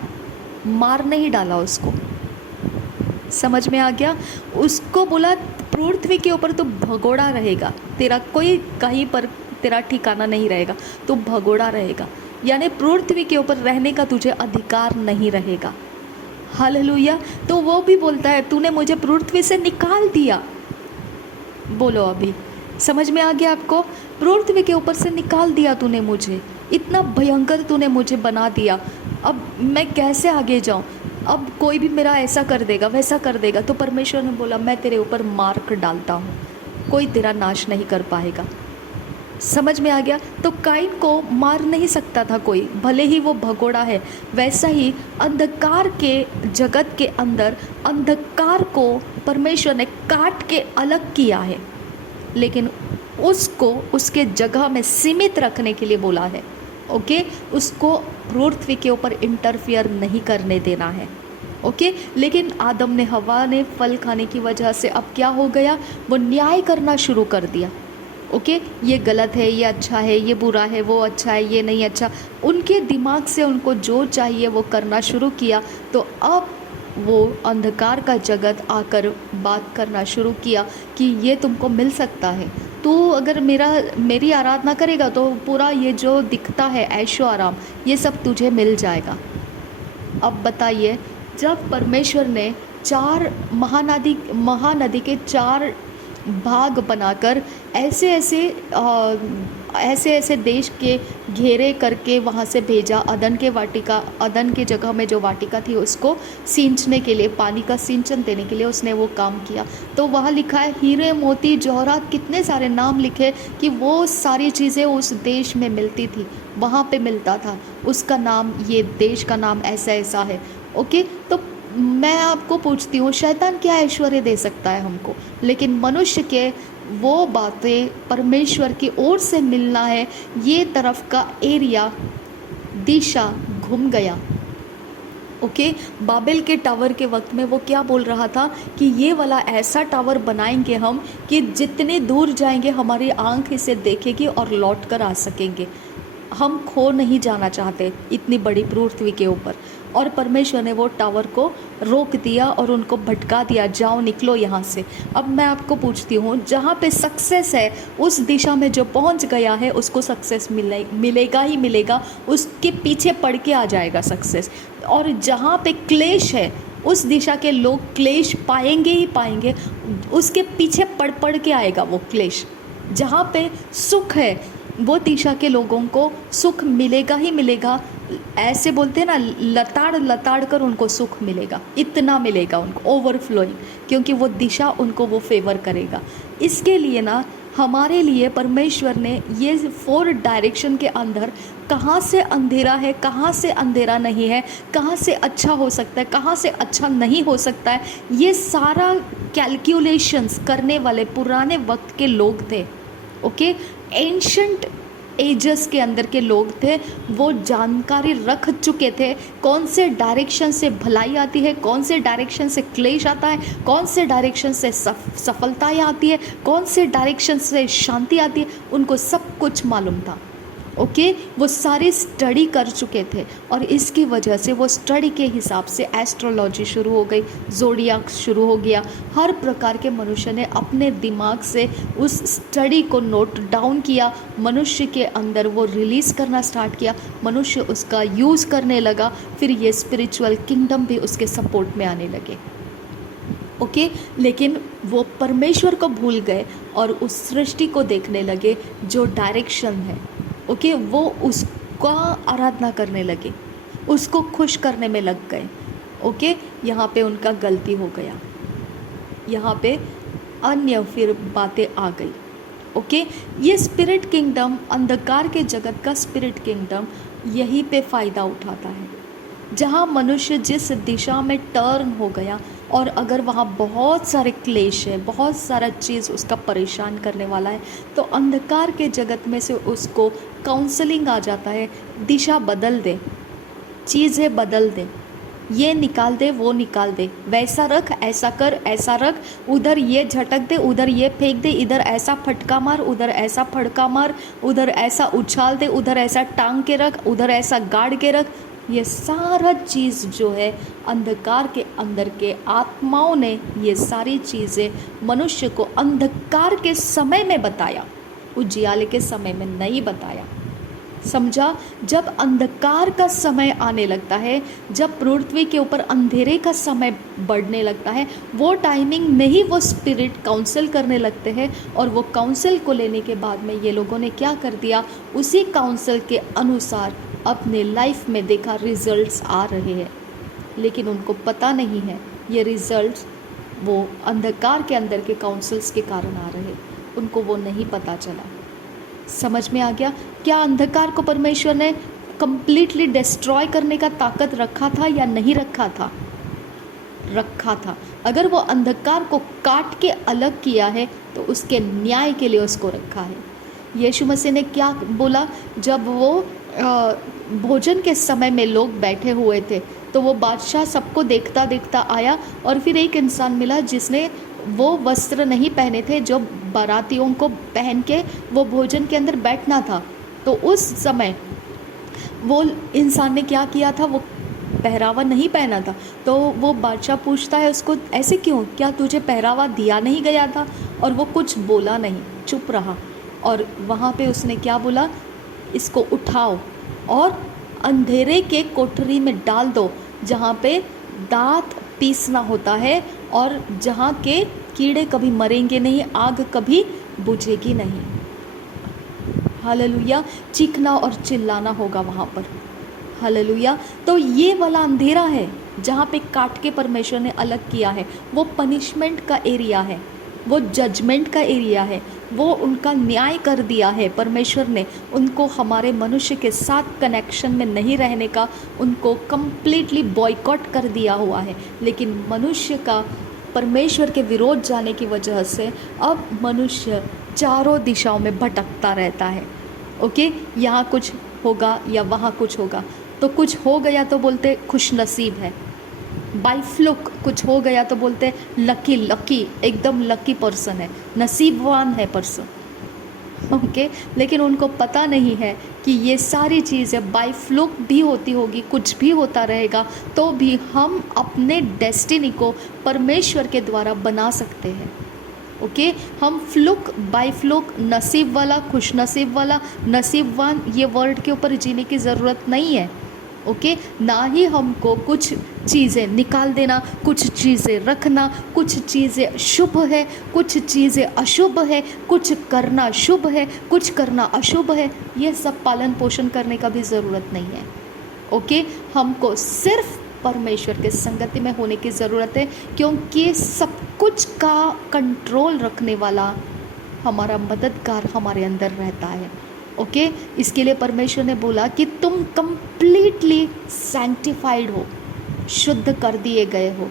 मार नहीं डाला उसको। समझ में आ गया? उसको बोला पृथ्वी के ऊपर तो भगोड़ा रहेगा, तेरा कोई कहीं पर तेरा ठिकाना नहीं रहेगा, तो भगोड़ा रहेगा, यानी पृथ्वी के ऊपर रहने का तुझे अधिकार नहीं रहेगा। हालेलुया। तो वो भी बोलता है तूने मुझे पृथ्वी से निकाल दिया। बोलो अभी समझ में आ गया आपको? पृथ्वी के ऊपर से निकाल दिया तूने मुझे, इतना भयंकर तूने मुझे बना दिया। अब मैं कैसे आगे जाऊं? अब कोई भी मेरा ऐसा कर देगा वैसा कर देगा। तो परमेश्वर ने बोला मैं तेरे ऊपर मार्क डालता हूँ, कोई तेरा नाश नहीं कर पाएगा। समझ में आ गया? तो काइन को मार नहीं सकता था कोई, भले ही वो भगोड़ा है। वैसा ही अंधकार के जगत के अंदर अंधकार को परमेश्वर ने काट के अलग किया है, लेकिन उसको उसके जगह में सीमित रखने के लिए बोला है। ओके, उसको पृथ्वी के ऊपर इंटरफियर नहीं करने देना है। ओके, लेकिन आदम ने हवा ने फल खाने की वजह से अब क्या हो गया? वो न्याय करना शुरू कर दिया। ओके, ये गलत है, ये अच्छा है, ये बुरा है, वो अच्छा है, ये नहीं अच्छा। उनके दिमाग से उनको जो चाहिए वो करना शुरू किया। तो अब वो अंधकार का जगत आकर बात करना शुरू किया कि ये तुमको मिल सकता है, तू अगर मेरी आराधना करेगा तो पूरा ये जो दिखता है ऐशो आराम ये सब तुझे मिल जाएगा। अब बताइए, जब परमेश्वर ने चार महानदी के चार भाग बनाकर ऐसे देश के घेरे करके वहाँ से भेजा, अदन के जगह में जो वाटिका थी उसको सींचने के लिए, पानी का सिंचन देने के लिए उसने वो काम किया। तो वहाँ लिखा है हीरे मोती जवाहरात, कितने सारे नाम लिखे कि वो सारी चीज़ें उस देश में मिलती थी, वहाँ पे मिलता था। उसका नाम, ये देश का नाम ऐसा ऐसा है। ओके, तो मैं आपको पूछती हूँ, शैतान क्या ऐश्वर्य दे सकता है हमको, लेकिन मनुष्य के वो बातें परमेश्वर की ओर से मिलना है, ये तरफ का एरिया, दिशा घूम गया। ओके, बाबेल के टावर के वक्त में वो क्या बोल रहा था कि ये वाला ऐसा टावर बनाएंगे हम कि जितने दूर जाएंगे हमारी आंख इसे देखेगी और लौट कर आ सकेंगे। हम खो नहीं जाना चाहते इतनी बड़ी पृथ्वी के ऊपर। और परमेश्वर ने वो टावर को रोक दिया और उनको भटका दिया, जाओ निकलो यहाँ से। अब मैं आपको पूछती हूँ, जहाँ पे सक्सेस है उस दिशा में जो पहुँच गया है उसको सक्सेस मिलेगा ही मिलेगा, उसके पीछे पड़ के आ जाएगा सक्सेस। और जहाँ पे क्लेश है उस दिशा के लोग क्लेश पाएंगे ही पाएंगे, उसके पीछे पड़ पड़ के आएगा वो क्लेश। जहाँ पे सुख है वो दिशा के लोगों को सुख मिलेगा ही मिलेगा। ऐसे बोलते हैं ना, लताड़ लताड़ कर उनको सुख मिलेगा, इतना मिलेगा उनको ओवरफ्लोइंग, क्योंकि वो दिशा उनको वो फेवर करेगा। इसके लिए ना हमारे लिए परमेश्वर ने ये 4 डायरेक्शन के अंदर कहाँ से अंधेरा है, कहाँ से अंधेरा नहीं है, कहाँ से अच्छा हो सकता है, कहाँ से अच्छा नहीं हो सकता है, ये सारा कैलकुलेशंस करने वाले पुराने वक्त के लोग थे। ओके, एंशंट एजस के अंदर के लोग थे, वो जानकारी रख चुके थे कौन से डायरेक्शन से भलाई आती है, कौन से डायरेक्शन से क्लेश आता है, कौन से डायरेक्शन से सफलताएँ आती है, कौन से डायरेक्शन से शांति आती है, उनको सब कुछ मालूम था। ओके, वो सारी स्टडी कर चुके थे और इसकी वजह से वो स्टडी के हिसाब से एस्ट्रोलॉजी शुरू हो गई, ज़ोडियाक शुरू हो गया। हर प्रकार के मनुष्य ने अपने दिमाग से उस स्टडी को नोट डाउन किया, मनुष्य के अंदर वो रिलीज़ करना स्टार्ट किया, मनुष्य उसका यूज़ करने लगा, फिर ये स्पिरिचुअल किंगडम भी उसके सपोर्ट में आने लगे। ओके, लेकिन वो परमेश्वर को भूल गए और उस सृष्टि को देखने लगे जो डायरेक्शन है। ओके, वो उसका आराधना करने लगे, उसको खुश करने में लग गए। ओके, यहाँ पे उनका गलती हो गया, यहाँ पे अन्य फिर बातें आ गई। ओके, ये स्पिरिट किंगडम, अंधकार के जगत का स्पिरिट किंगडम यहीं पे फ़ायदा उठाता है। जहाँ मनुष्य जिस दिशा में टर्न हो गया, और अगर वहाँ बहुत सारे क्लेश है, बहुत सारा चीज़ उसका परेशान करने वाला है, तो अंधकार के जगत में से उसको काउंसलिंग आ जाता है, दिशा बदल दे, चीज़ें बदल दे, ये निकाल दे, वो निकाल दे, वैसा रख, ऐसा कर, ऐसा रख, उधर ये झटक दे, उधर ये फेंक दे, इधर ऐसा फटका मार, उधर ऐसा फटका मार, उधर ऐसा उछाल दे, उधर ऐसा टांग के रख, उधर ऐसा गाड़ के रख। ये सारा चीज़ जो है अंधकार के अंदर के आत्माओं ने ये सारी चीज़ें मनुष्य को अंधकार के समय में बताया, उजियाले के समय में नहीं बताया। समझा? जब अंधकार का समय आने लगता है, जब पृथ्वी के ऊपर अंधेरे का समय बढ़ने लगता है, वो टाइमिंग में ही वो स्पिरिट काउंसिल करने लगते हैं। और वो काउंसिल को लेने के बाद में ये लोगों ने क्या कर दिया, उसी काउंसिल के अनुसार अपने लाइफ में देखा रिजल्ट्स आ रहे हैं, लेकिन उनको पता नहीं है ये रिजल्ट्स वो अंधकार के अंदर के काउंसिल्स के कारण आ रहे, उनको वो नहीं पता चला। समझ में आ गया? क्या अंधकार को परमेश्वर ने कंप्लीटली डिस्ट्रॉय करने का ताकत रखा था या नहीं रखा था? रखा था। अगर वो अंधकार को काट के अलग किया है तो उसके न्याय के लिए उसको रखा है। यीशु मसीह ने क्या बोला, जब वो भोजन के समय में लोग बैठे हुए थे तो वो बादशाह सबको देखता देखता आया, और फिर एक इंसान मिला जिसने वो वस्त्र नहीं पहने थे जो बारातियों को पहन के वो भोजन के अंदर बैठना था। तो उस समय वो इंसान ने क्या किया था, वो पहरावा नहीं पहना था। तो वो बादशाह पूछता है उसको, ऐसे क्यों, क्या तुझे पहरावा दिया नहीं गया था? और वो कुछ बोला नहीं, चुप रहा। और वहाँ पे उसने क्या बोला, इसको उठाओ और अंधेरे के कोठरी में डाल दो, जहाँ पे दांत पीसना होता है और जहाँ के कीड़े कभी मरेंगे नहीं, आग कभी बुझेगी नहीं। हालेलुया। चीखना और चिल्लाना होगा वहाँ पर। हालेलुया। तो ये वाला अंधेरा है जहाँ पे काट के परमेश्वर ने अलग किया है, वो पनिशमेंट का एरिया है, वो जजमेंट का एरिया है, वो उनका न्याय कर दिया है परमेश्वर ने। उनको हमारे मनुष्य के साथ कनेक्शन में नहीं रहने का उनको कंप्लीटली बॉयकॉट कर दिया हुआ है। लेकिन मनुष्य का परमेश्वर के विरोध जाने की वजह से अब मनुष्य चारों दिशाओं में भटकता रहता है। ओके, यहाँ कुछ होगा या वहाँ कुछ होगा, तो कुछ हो गया तो बोलते खुश नसीब है, बाई फ्लुक कुछ हो गया तो बोलते लकी, लकी, एकदम लकी पर्सन है, नसीबवान है पर्सन। ओके, लेकिन उनको पता नहीं है कि ये सारी चीज़ें बाई फ्लुक भी होती होगी, कुछ भी होता रहेगा, तो भी हम अपने डेस्टिनी को परमेश्वर के द्वारा बना सकते हैं। ओके, हम फ्लुक, बाई फ्लुक, नसीब वाला, खुश नसीब वाला, नसीबवान, ये वर्ड के ऊपर जीने की ज़रूरत नहीं है। ओके, ना ही हमको कुछ चीज़ें निकाल देना, कुछ चीज़ें रखना, कुछ चीज़ें शुभ है, कुछ चीज़ें अशुभ है, कुछ करना शुभ है, कुछ करना अशुभ है, ये सब पालन पोषण करने का भी ज़रूरत नहीं है। ओके, हमको सिर्फ परमेश्वर के संगति में होने की ज़रूरत है, क्योंकि सब कुछ का कंट्रोल रखने वाला हमारा मददगार हमारे अंदर रहता है। ओके, इसके लिए परमेश्वर ने बोला कि तुम कंप्लीटली सैंक्टिफाइड हो, शुद्ध कर दिए गए हो।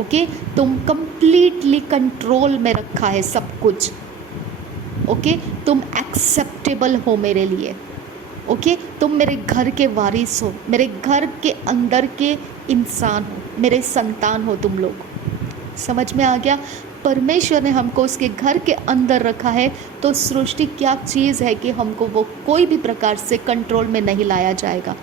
ओके, तुम कंप्लीटली कंट्रोल में रखा है सब कुछ। ओके, तुम एक्सेप्टेबल हो मेरे लिए। ओके, तुम मेरे घर के वारिस हो, मेरे घर के अंदर के इंसान हो, मेरे संतान हो तुम लोग। समझ में आ गया? परमेश्वर ने हमको उसके घर के अंदर रखा है, तो सृष्टि क्या चीज़ है कि हमको वो कोई भी प्रकार से कंट्रोल में नहीं लाया जाएगा।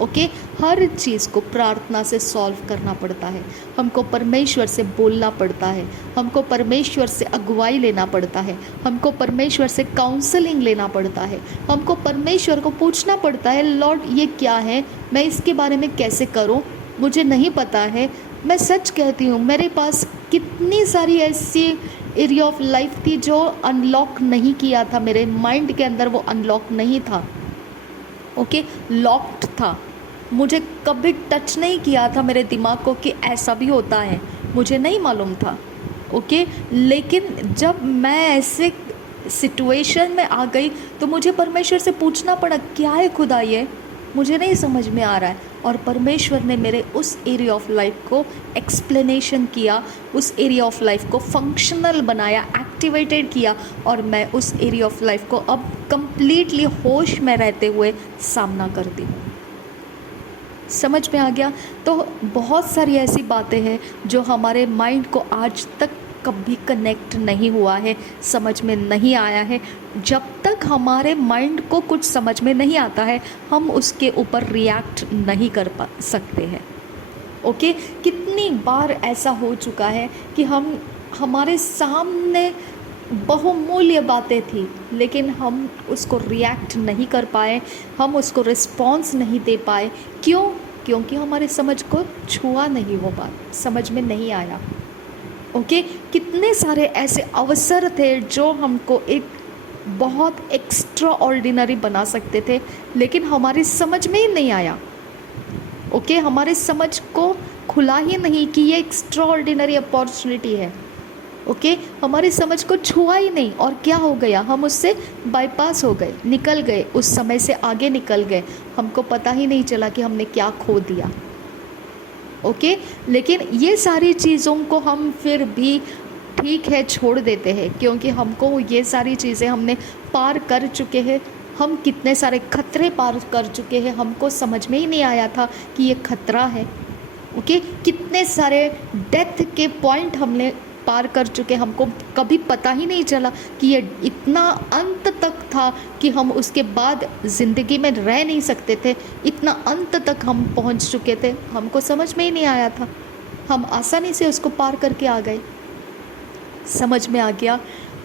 ओके, हर चीज़ को प्रार्थना से सॉल्व करना पड़ता है, हमको परमेश्वर से बोलना पड़ता है, हमको परमेश्वर से अगुवाई लेना पड़ता है, हमको परमेश्वर से काउंसलिंग लेना पड़ता है, हमको परमेश्वर को पूछना पड़ता है, लॉर्ड ये क्या है, मैं इसके बारे में कैसे करूं, मुझे नहीं पता है। मैं सच कहती हूँ, मेरे पास कितनी सारी ऐसी एरिया ऑफ लाइफ थी जो अनलॉक नहीं किया था, मेरे माइंड के अंदर वो अनलॉक नहीं था। ओके, लॉक्ड था, मुझे कभी टच नहीं किया था मेरे दिमाग को कि ऐसा भी होता है, मुझे नहीं मालूम था। ओके, लेकिन जब मैं ऐसे सिचुएशन में आ गई तो मुझे परमेश्वर से पूछना पड़ा, क्या है खुदा ये, मुझे नहीं समझ में आ रहा है। और परमेश्वर ने मेरे उस एरिया ऑफ लाइफ को एक्सप्लेनेशन किया, उस एरिया ऑफ लाइफ को फंक्शनल बनाया, एक्टिवेटेड किया, और मैं उस एरिया ऑफ लाइफ को अब कंप्लीटली होश में रहते हुए सामना करती हूँ। समझ में आ गया? तो बहुत सारी ऐसी बातें हैं जो हमारे माइंड को आज तक कभी कनेक्ट नहीं हुआ है, समझ में नहीं आया है। जब तक हमारे माइंड को कुछ समझ में नहीं आता है, हम उसके ऊपर रिएक्ट नहीं कर सकते हैं। ओके, कितनी बार ऐसा हो चुका है कि हमारे सामने बहुमूल्य बातें थी, लेकिन हम उसको रिएक्ट नहीं कर पाए, हम उसको रिस्पॉन्स नहीं दे पाए। क्यों? क्योंकि हमारे समझ को छुआ नहीं, वो बात समझ में नहीं आया। ओके, कितने सारे ऐसे अवसर थे जो हमको एक बहुत एक्स्ट्रा ऑर्डिनरी बना सकते थे, लेकिन हमारी समझ में ही नहीं आया। ओके, हमारे समझ को खुला ही नहीं कि ये एक्स्ट्रा ऑर्डिनरी अपॉर्चुनिटी है। ओके, हमारी समझ को छुआ ही नहीं, और क्या हो गया, हम उससे बाईपास हो गए, निकल गए, उस समय से आगे निकल गए, हमको पता ही नहीं चला कि हमने क्या खो दिया। ओके, लेकिन ये सारी चीज़ों को हम फिर भी ठीक है छोड़ देते हैं, क्योंकि हमको ये सारी चीज़ें हमने पार कर चुके हैं। हम कितने सारे खतरे पार कर चुके हैं, हमको समझ में ही नहीं आया था कि ये खतरा है। ओके, कितने सारे डेथ के पॉइंट हमने पार कर चुके, हमको कभी पता ही नहीं चला कि ये इतना अंत तक था कि हम उसके बाद ज़िंदगी में रह नहीं सकते थे, इतना अंत तक हम पहुंच चुके थे, हमको समझ में ही नहीं आया था, हम आसानी से उसको पार करके आ गए। समझ में आ गया।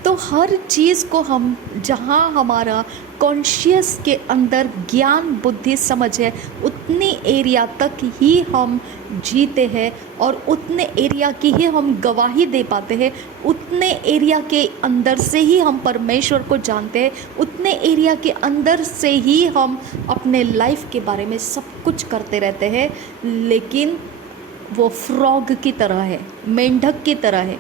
तो हर चीज़ को हम, जहाँ हमारा कॉन्शियस के अंदर ज्ञान बुद्धि समझ है, उतनी एरिया तक ही हम जीते हैं और उतने एरिया की ही हम गवाही दे पाते हैं, उतने एरिया के अंदर से ही हम परमेश्वर को जानते हैं, उतने एरिया के अंदर से ही हम अपने लाइफ के बारे में सब कुछ करते रहते हैं। लेकिन वो फ्रॉग की तरह है, मेंढक की तरह है,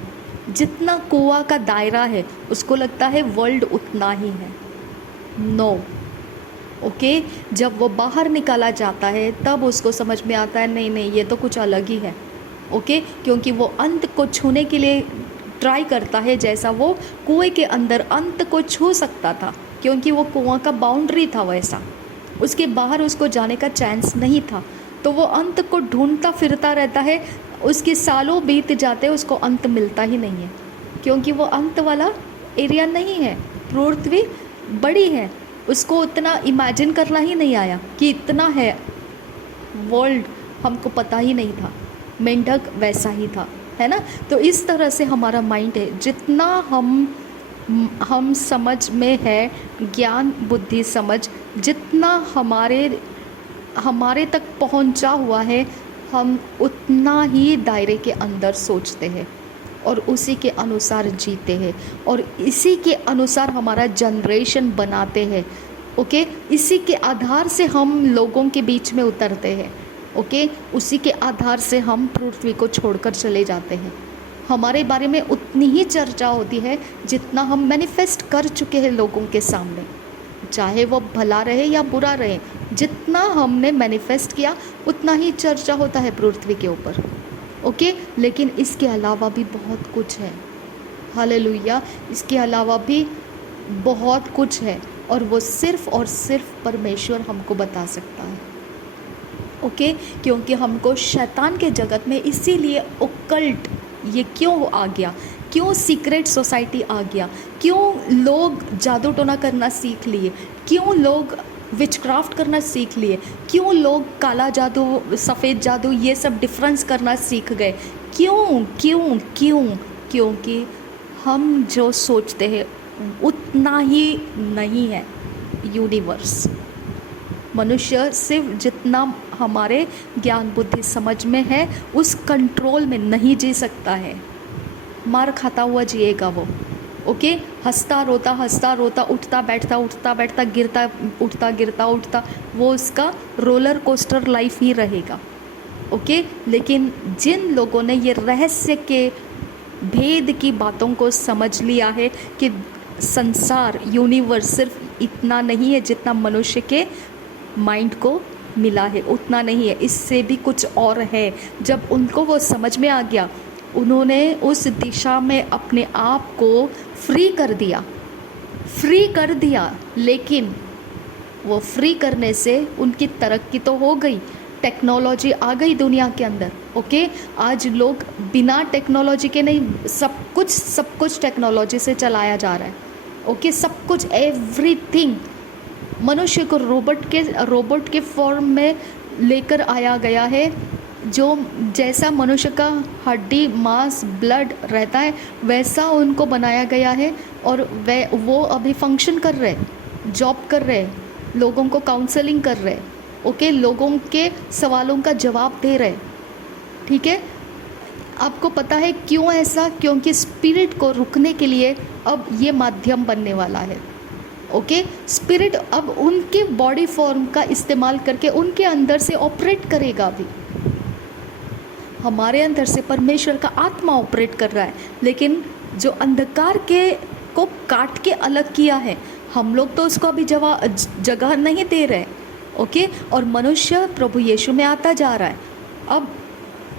जितना कुआं का दायरा है उसको लगता है वर्ल्ड उतना ही है। नो, ओके, जब वो बाहर निकाला जाता है तब उसको समझ में आता है नहीं नहीं, ये तो कुछ अलग ही है। ओके, क्योंकि वो अंत को छूने के लिए ट्राई करता है, जैसा वो कुएं के अंदर अंत को छू सकता था, क्योंकि वो कुआं का बाउंड्री था वैसा, उसके बाहर उसको जाने का चांस नहीं था। तो वो अंत को ढूंढता फिरता रहता है, उसके सालों बीत जाते हैं, उसको अंत मिलता ही नहीं है, क्योंकि वो अंत वाला एरिया नहीं है। पृथ्वी बड़ी है, उसको उतना इमेजिन करना ही नहीं आया कि इतना है वर्ल्ड, हमको पता ही नहीं था। मेंढक वैसा ही था, है ना। तो इस तरह से हमारा माइंड है, जितना हम समझ में है, ज्ञान बुद्धि समझ जितना हमारे तक पहुंचा हुआ है, हम उतना ही दायरे के अंदर सोचते हैं और उसी के अनुसार जीते हैं और इसी के अनुसार हमारा जनरेशन बनाते हैं। ओके, इसी के आधार से हम लोगों के बीच में उतरते हैं। ओके, उसी के आधार से हम पृथ्वी को छोड़कर चले जाते हैं। हमारे बारे में उतनी ही चर्चा होती है जितना हम मैनिफेस्ट कर चुके हैं लोगों के सामने, चाहे वो भला रहे या बुरा रहे, जितना हमने मैनिफेस्ट किया उतना ही चर्चा होता है पृथ्वी के ऊपर। ओके, लेकिन इसके अलावा भी बहुत कुछ है। हालेलुया, इसके अलावा भी बहुत कुछ है और वो सिर्फ और सिर्फ परमेश्वर हमको बता सकता है। ओके, क्योंकि हमको शैतान के जगत में इसीलिए ओकल्ट ये क्यों आ गया, क्यों सीक्रेट सोसाइटी आ गया, क्यों लोग जादू टोना करना सीख लिए, क्यों लोग विचक्राफ्ट करना सीख लिए, क्यों लोग काला जादू सफ़ेद जादू ये सब डिफरेंस करना सीख गए, क्यों क्यों क्यों? क्योंकि हम जो सोचते हैं उतना ही नहीं है यूनिवर्स। मनुष्य सिर्फ जितना हमारे ज्ञान बुद्धि समझ में है उस कंट्रोल में नहीं जी सकता है, मार खाता हुआ जिएगा वो। ओके, हंसता रोता उठता बैठता गिरता उठता, वो उसका रोलर कोस्टर लाइफ ही रहेगा। ओके, लेकिन जिन लोगों ने ये रहस्य के भेद की बातों को समझ लिया है कि संसार यूनिवर्स सिर्फ इतना नहीं है जितना मनुष्य के माइंड को मिला है, उतना नहीं है, इससे भी कुछ और है। जब उनको वो समझ में आ गया, उन्होंने उस दिशा में अपने आप को फ्री कर दिया। लेकिन वो फ्री करने से उनकी तरक्की तो हो गई, टेक्नोलॉजी आ गई दुनिया के अंदर। ओके, आज लोग बिना टेक्नोलॉजी के नहीं, सब कुछ टेक्नोलॉजी से चलाया जा रहा है। ओके, सब कुछ, एवरीथिंग मनुष्य को रोबोट के फॉर्म में लेकर आया गया है। जो जैसा मनुष्य का हड्डी मांस ब्लड रहता है वैसा उनको बनाया गया है और वो अभी फंक्शन कर रहे, जॉब कर रहे, लोगों को काउंसलिंग कर रहे। ओके, लोगों के सवालों का जवाब दे रहे। ठीक है, आपको पता है क्यों ऐसा? क्योंकि स्पिरिट को रुकने के लिए अब ये माध्यम बनने वाला है। ओके, स्पिरिट अब उनके बॉडी फॉर्म का इस्तेमाल करके उनके अंदर से ऑपरेट करेगा। अभी हमारे अंदर से परमेश्वर का आत्मा ऑपरेट कर रहा है, लेकिन जो अंधकार के को काट के अलग किया है, हम लोग तो उसको अभी जगह नहीं दे रहे। ओके, और मनुष्य प्रभु यीशु में आता जा रहा है। अब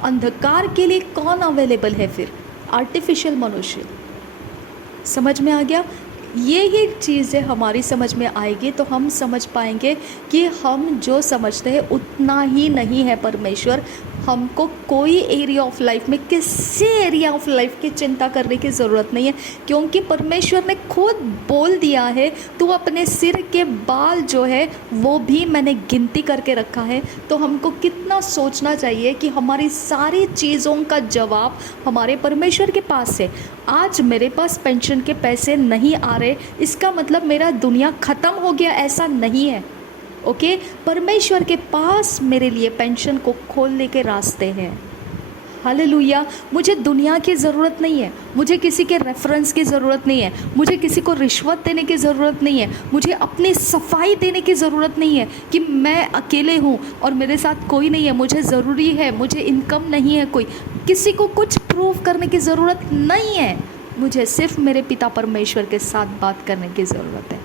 अंधकार के लिए कौन अवेलेबल है फिर? आर्टिफिशियल मनुष्य। समझ में आ गया? ये ही चीज़ें हमारी समझ में आएगी तो हम समझ पाएंगे कि हम जो समझते हैं उतना ही नहीं है परमेश्वर। हमको कोई एरिया ऑफ लाइफ में, किसी एरिया ऑफ लाइफ की चिंता करने की ज़रूरत नहीं है, क्योंकि परमेश्वर ने खुद बोल दिया है, तू अपने सिर के बाल जो है वो भी मैंने गिनती करके रखा है। तो हमको कितना सोचना चाहिए कि हमारी सारी चीज़ों का जवाब हमारे परमेश्वर के पास है। आज मेरे पास पेंशन के पैसे नहीं आ रहे, इसका मतलब मेरा दुनिया ख़त्म हो गया, ऐसा नहीं है। ओके, परमेश्वर के पास मेरे लिए पेंशन को खोलने के रास्ते हैं। हालेलुया। मुझे दुनिया की ज़रूरत नहीं है, मुझे किसी के रेफरेंस की ज़रूरत नहीं है, मुझे किसी को रिश्वत देने की ज़रूरत नहीं है, मुझे अपनी सफाई देने की ज़रूरत नहीं है कि मैं अकेले हूँ और मेरे साथ कोई नहीं है, मुझे ज़रूरी है, मुझे इनकम नहीं है, कोई किसी को कुछ प्रूव करने की ज़रूरत नहीं है। मुझे सिर्फ मेरे पिता परमेश्वर के साथ बात करने की ज़रूरत है।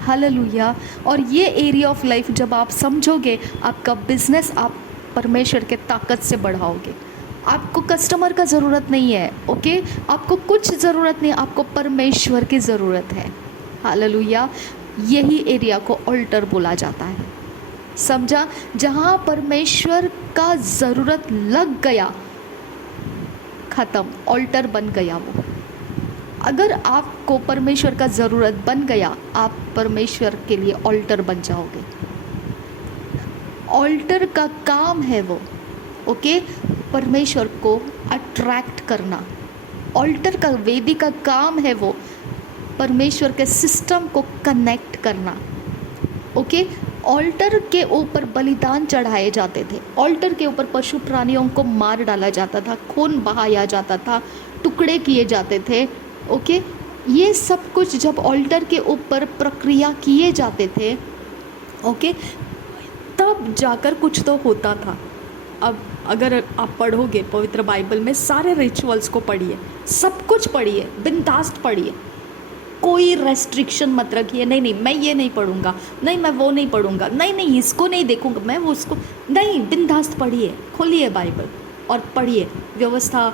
हालेलुया। और ये एरिया ऑफ लाइफ जब आप समझोगे, आपका बिजनेस आप परमेश्वर के ताकत से बढ़ाओगे। आपको कस्टमर का ज़रूरत नहीं है, ओके, आपको कुछ ज़रूरत नहीं, आपको परमेश्वर की ज़रूरत है। हालेलुया। यही एरिया को ऑल्टर बोला जाता है, समझा? जहाँ परमेश्वर का ज़रूरत लग गया, ख़त्म, ऑल्टर बन गया वो। अगर आपको परमेश्वर का ज़रूरत बन गया, आप परमेश्वर के लिए ऑल्टर बन जाओगे। ऑल्टर का काम है वो, ओके, परमेश्वर को अट्रैक्ट करना। ऑल्टर का, वेदी का काम है वो परमेश्वर के सिस्टम को कनेक्ट करना। ओके, ऑल्टर के ऊपर बलिदान चढ़ाए जाते थे, ऑल्टर के ऊपर पशु प्राणियों को मार डाला जाता था, खून बहाया जाता था, टुकड़े किए जाते थे। ओके, ये सब कुछ जब ऑल्टर के ऊपर प्रक्रिया किए जाते थे, ओके, तब जाकर कुछ तो होता था। अब अगर आप पढ़ोगे पवित्र बाइबल में, सारे रिचुअल्स को पढ़िए, सब कुछ पढ़िए, बिंदास्त पढ़िए, कोई रेस्ट्रिक्शन मत रखिए। नहीं नहीं, मैं ये नहीं पढ़ूंगा, नहीं मैं वो नहीं पढ़ूंगा, नहीं नहीं इसको नहीं देखूंगा, मैं वो उसको नहीं, बिंदास्त पढ़िए, खोलिए बाइबल और पढ़िए व्यवस्था,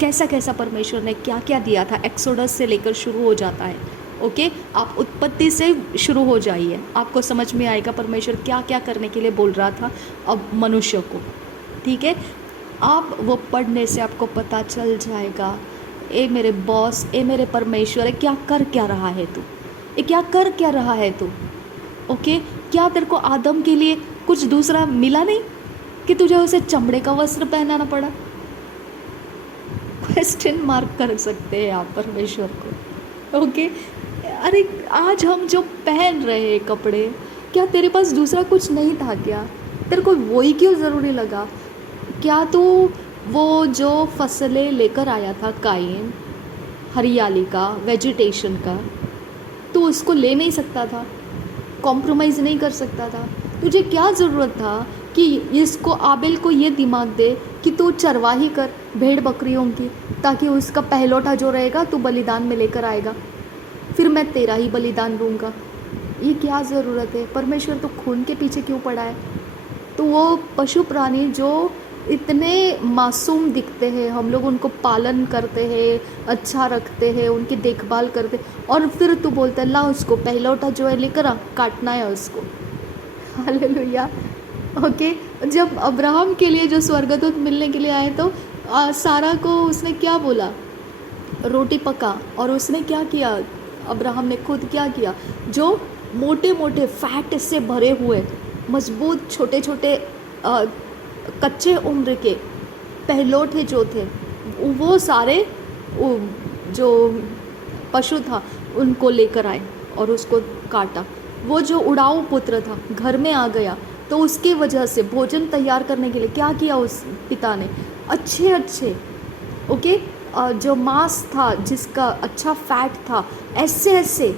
कैसा कैसा परमेश्वर ने क्या क्या दिया था। एक्सोडस से लेकर शुरू हो जाता है, ओके, आप उत्पत्ति से शुरू हो जाइए, आपको समझ में आएगा परमेश्वर क्या क्या करने के लिए बोल रहा था अब मनुष्य को। ठीक है, आप वो पढ़ने से आपको पता चल जाएगा, ए मेरे बॉस, ए मेरे परमेश्वर, क्या कर क्या रहा है तू, ये क्या कर क्या रहा है तू। ओके, क्या तेरे को आदम के लिए कुछ दूसरा मिला नहीं कि तुझे उसे चमड़े का वस्त्र पहनाना पड़ा? क्वेश्चन मार्क कर सकते हैं आप परमेश्वर को। ओके, अरे आज हम जो पहन रहे हैं कपड़े, क्या तेरे पास दूसरा कुछ नहीं था क्या? तेरे को वही क्यों ज़रूरी लगा? क्या तू वो जो फसलें लेकर आया था काइन, हरियाली का, वेजिटेशन का, तू उसको ले नहीं सकता था? कॉम्प्रोमाइज़ नहीं कर सकता था? तुझे क्या ज़रूरत था कि इसको, आबेल को ये दिमाग दे कि तू चरवाही कर भेड़ बकरियों की, ताकि उसका पहलौठा जो रहेगा तू बलिदान में लेकर आएगा, फिर मैं तेरा ही बलिदान दूंगा। ये क्या ज़रूरत है? परमेश्वर तो खून के पीछे क्यों पड़ा है? तो वो पशु प्राणी जो इतने मासूम दिखते हैं, हम लोग उनको पालन करते हैं, अच्छा रखते हैं, उनकी देखभाल करते, और फिर तू बोलता है ला उसको पहलौठा जो है लेकर आ, काटना है उसको। हालेलुया। ओके, जब अब्राहम के लिए जो स्वर्गदूत मिलने के लिए आए तो सारा को उसने क्या बोला? रोटी पका। और उसने क्या किया? अब्राहम ने खुद क्या किया? जो मोटे मोटे फैट से भरे हुए मजबूत छोटे छोटे कच्चे उम्र के पहलौठे जो थे, वो सारे जो पशु था उनको लेकर आए और उसको काटा। वो जो उड़ाऊ पुत्र था घर में आ गया, तो उसकी वजह से भोजन तैयार करने के लिए क्या किया उस पिता ने? अच्छे अच्छे, ओके, जो मांस था जिसका अच्छा फैट था, ऐसे ऐसे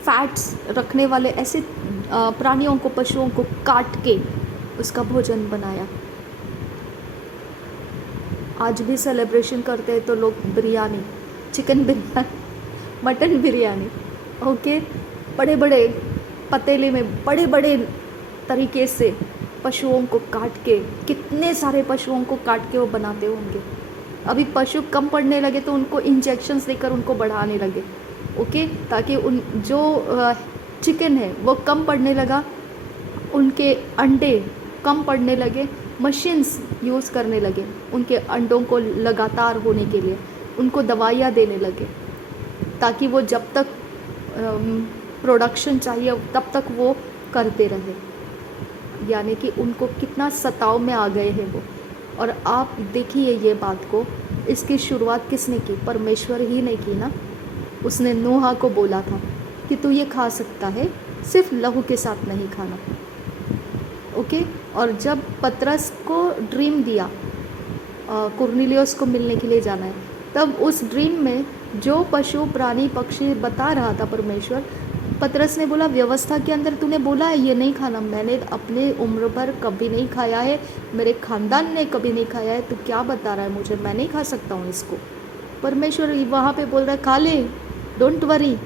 फैट्स रखने वाले ऐसे प्राणियों को, पशुओं को काट के उसका भोजन बनाया। आज भी सेलिब्रेशन करते हैं तो लोग biryani, chicken biryani, mutton biryani, okay, बड़े बड़े पतीले में बड़े बड़े तरीके से पशुओं को काट के, कितने सारे पशुओं को काट के वो बनाते होंगे। अभी पशु कम पड़ने लगे तो उनको इंजेक्शन्स देकर उनको बढ़ाने लगे, ओके, ताकि उन जो चिकन है वो कम पड़ने लगा, उनके अंडे कम पड़ने लगे, मशीन्स यूज़ करने लगे उनके अंडों को लगातार होने के लिए, उनको दवाइयाँ देने लगे ताकि वो जब तक प्रोडक्शन चाहिए तब तक वो करते रहे। यानी कि उनको कितना सताव में आ गए हैं वो। और आप देखिए ये बात को, इसकी शुरुआत किसने की? परमेश्वर ही ने की ना। उसने नूह को बोला था कि तू ये खा सकता है, सिर्फ लहू के साथ नहीं खाना। ओके। और जब पतरस को ड्रीम दिया कुरनेलियुस को मिलने के लिए जाना है, तब उस ड्रीम में जो पशु प्राणी पक्षी बता रहा था परमेश्वर, पतरस ने बोला व्यवस्था के अंदर तूने बोला है ये नहीं खाना, मैंने अपने उम्र भर कभी नहीं खाया है, मेरे खानदान ने कभी नहीं खाया है, तू क्या बता रहा है मुझे, मैं नहीं खा सकता हूँ इसको। परमेश्वर वहाँ पे बोल रहा है खा ले, डोंट वरी,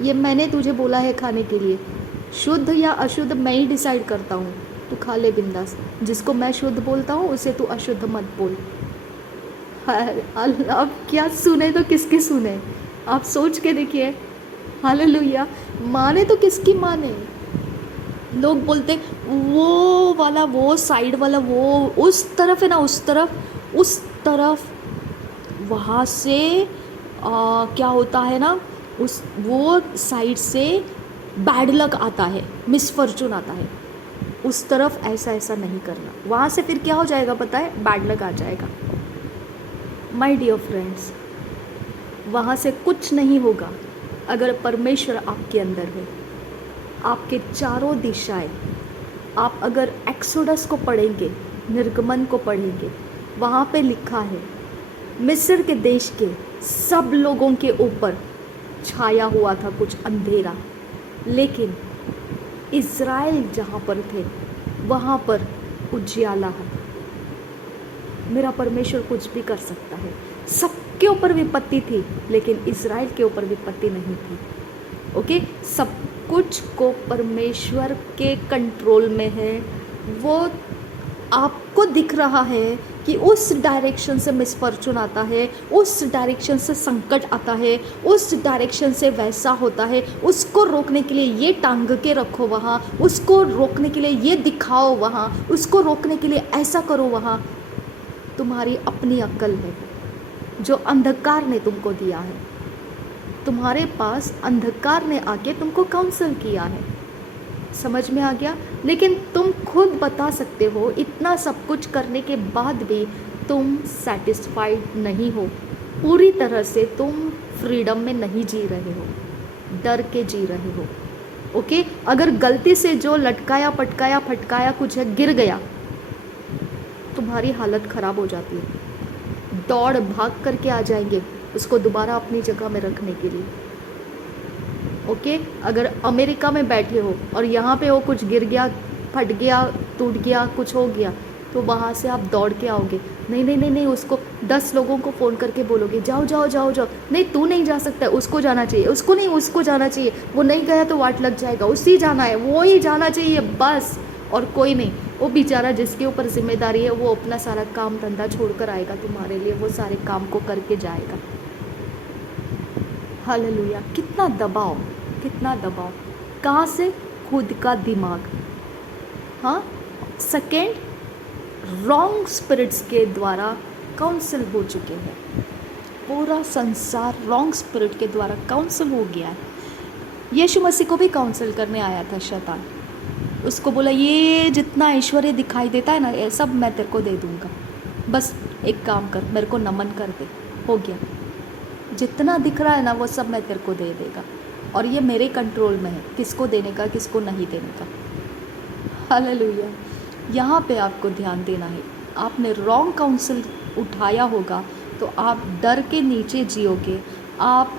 ये मैंने तुझे बोला है खाने के लिए, शुद्ध या अशुद्ध मैं ही डिसाइड करता हूँ, तू खा ले बिंदास। जिसको मैं शुद्ध बोलता हूँ उसे तू अशुद्ध मत बोल। अब क्या सुने तो किसकी सुने, आप सोच के देखिए। हालेलुया। माने तो किसकी माने? लोग बोलते वो वाला, वो साइड वाला, वो उस तरफ है ना, उस तरफ वहाँ से क्या होता है ना, वो साइड से बैड लक आता है, मिसफॉर्चून आता है, उस तरफ ऐसा नहीं करना। वहाँ से फिर क्या हो जाएगा पता है? बैड लक आ जाएगा। माय डियर फ्रेंड्स, वहाँ से कुछ नहीं होगा अगर परमेश्वर आपके अंदर है, आपके चारों दिशाएं। आप अगर एक्सोडस को पढ़ेंगे, निर्गमन को पढ़ेंगे, वहाँ पे लिखा है मिस्र के देश के सब लोगों के ऊपर छाया हुआ था कुछ अंधेरा, लेकिन इज़राइल जहाँ पर थे वहाँ पर उजियाला है। मेरा परमेश्वर कुछ भी कर सकता है। सबके ऊपर विपत्ति थी लेकिन इज़राइल के ऊपर विपत्ति नहीं थी। ओके, सब कुछ को परमेश्वर के कंट्रोल में है। वो आपको दिख रहा है कि उस डायरेक्शन से मिसफॉर्चून आता है, उस डायरेक्शन से संकट आता है, उस डायरेक्शन से वैसा होता है, उसको रोकने के लिए ये टांग के रखो वहाँ, उसको रोकने के लिए ये दिखाओ वहाँ, उसको रोकने के लिए ऐसा करो वहाँ। तुम्हारी अपनी अक्ल है जो अंधकार ने तुमको दिया है, तुम्हारे पास अंधकार ने आके तुमको काउंसल किया है। समझ में आ गया? लेकिन तुम खुद बता सकते हो, इतना सब कुछ करने के बाद भी तुम सेटिस्फाइड नहीं हो, पूरी तरह से तुम फ्रीडम में नहीं जी रहे हो, डर के जी रहे हो। ओके, अगर गलती से जो लटकाया पटकाया फटकाया कुछ है गिर गया, तुम्हारी हालत ख़राब हो जाती है। दौड़ भाग करके आ जाएंगे उसको दोबारा अपनी जगह में रखने के लिए। ओके, अगर अमेरिका में बैठे हो और यहाँ पे वो कुछ गिर गया, फट गया, टूट गया, कुछ हो गया, तो वहाँ से आप दौड़ के आओगे। नहीं नहीं नहीं नहीं, उसको 10 लोगों को फ़ोन करके बोलोगे जाओ जाओ जाओ जाओ, नहीं तू नहीं जा सकता, उसको जाना चाहिए, उसको नहीं, उसको जाना चाहिए, वो नहीं गया तो वाट लग जाएगा, उसी जाना है, वो ही जाना चाहिए बस, और कोई नहीं। वो बेचारा जिसके ऊपर जिम्मेदारी है वो अपना सारा काम धंधा छोड़कर आएगा तुम्हारे लिए, वो सारे काम को करके जाएगा। हालेलुया। कितना दबाव, कितना दबाव, कहाँ से? खुद का दिमाग। हाँ, सेकेंड, रॉन्ग स्पिरिट्स के द्वारा काउंसिल हो चुके हैं। पूरा संसार रॉन्ग स्पिरिट के द्वारा काउंसिल हो गया है। यीशु मसीह को भी काउंसिल करने आया था शैतान, उसको बोला ये जितना ऐश्वर्य दिखाई देता है ना, ये सब मैं तेरे को दे दूँगा, बस एक काम कर, मेरे को नमन कर दे, हो गया, जितना दिख रहा है ना वो सब मैं तेरे को दे देगा, और ये मेरे कंट्रोल में है, किसको देने का किसको नहीं देने का। हालेलुया। यहाँ पे आपको ध्यान देना है। आपने रॉन्ग काउंसिल उठाया होगा तो आप डर के नीचे जियोगे, आप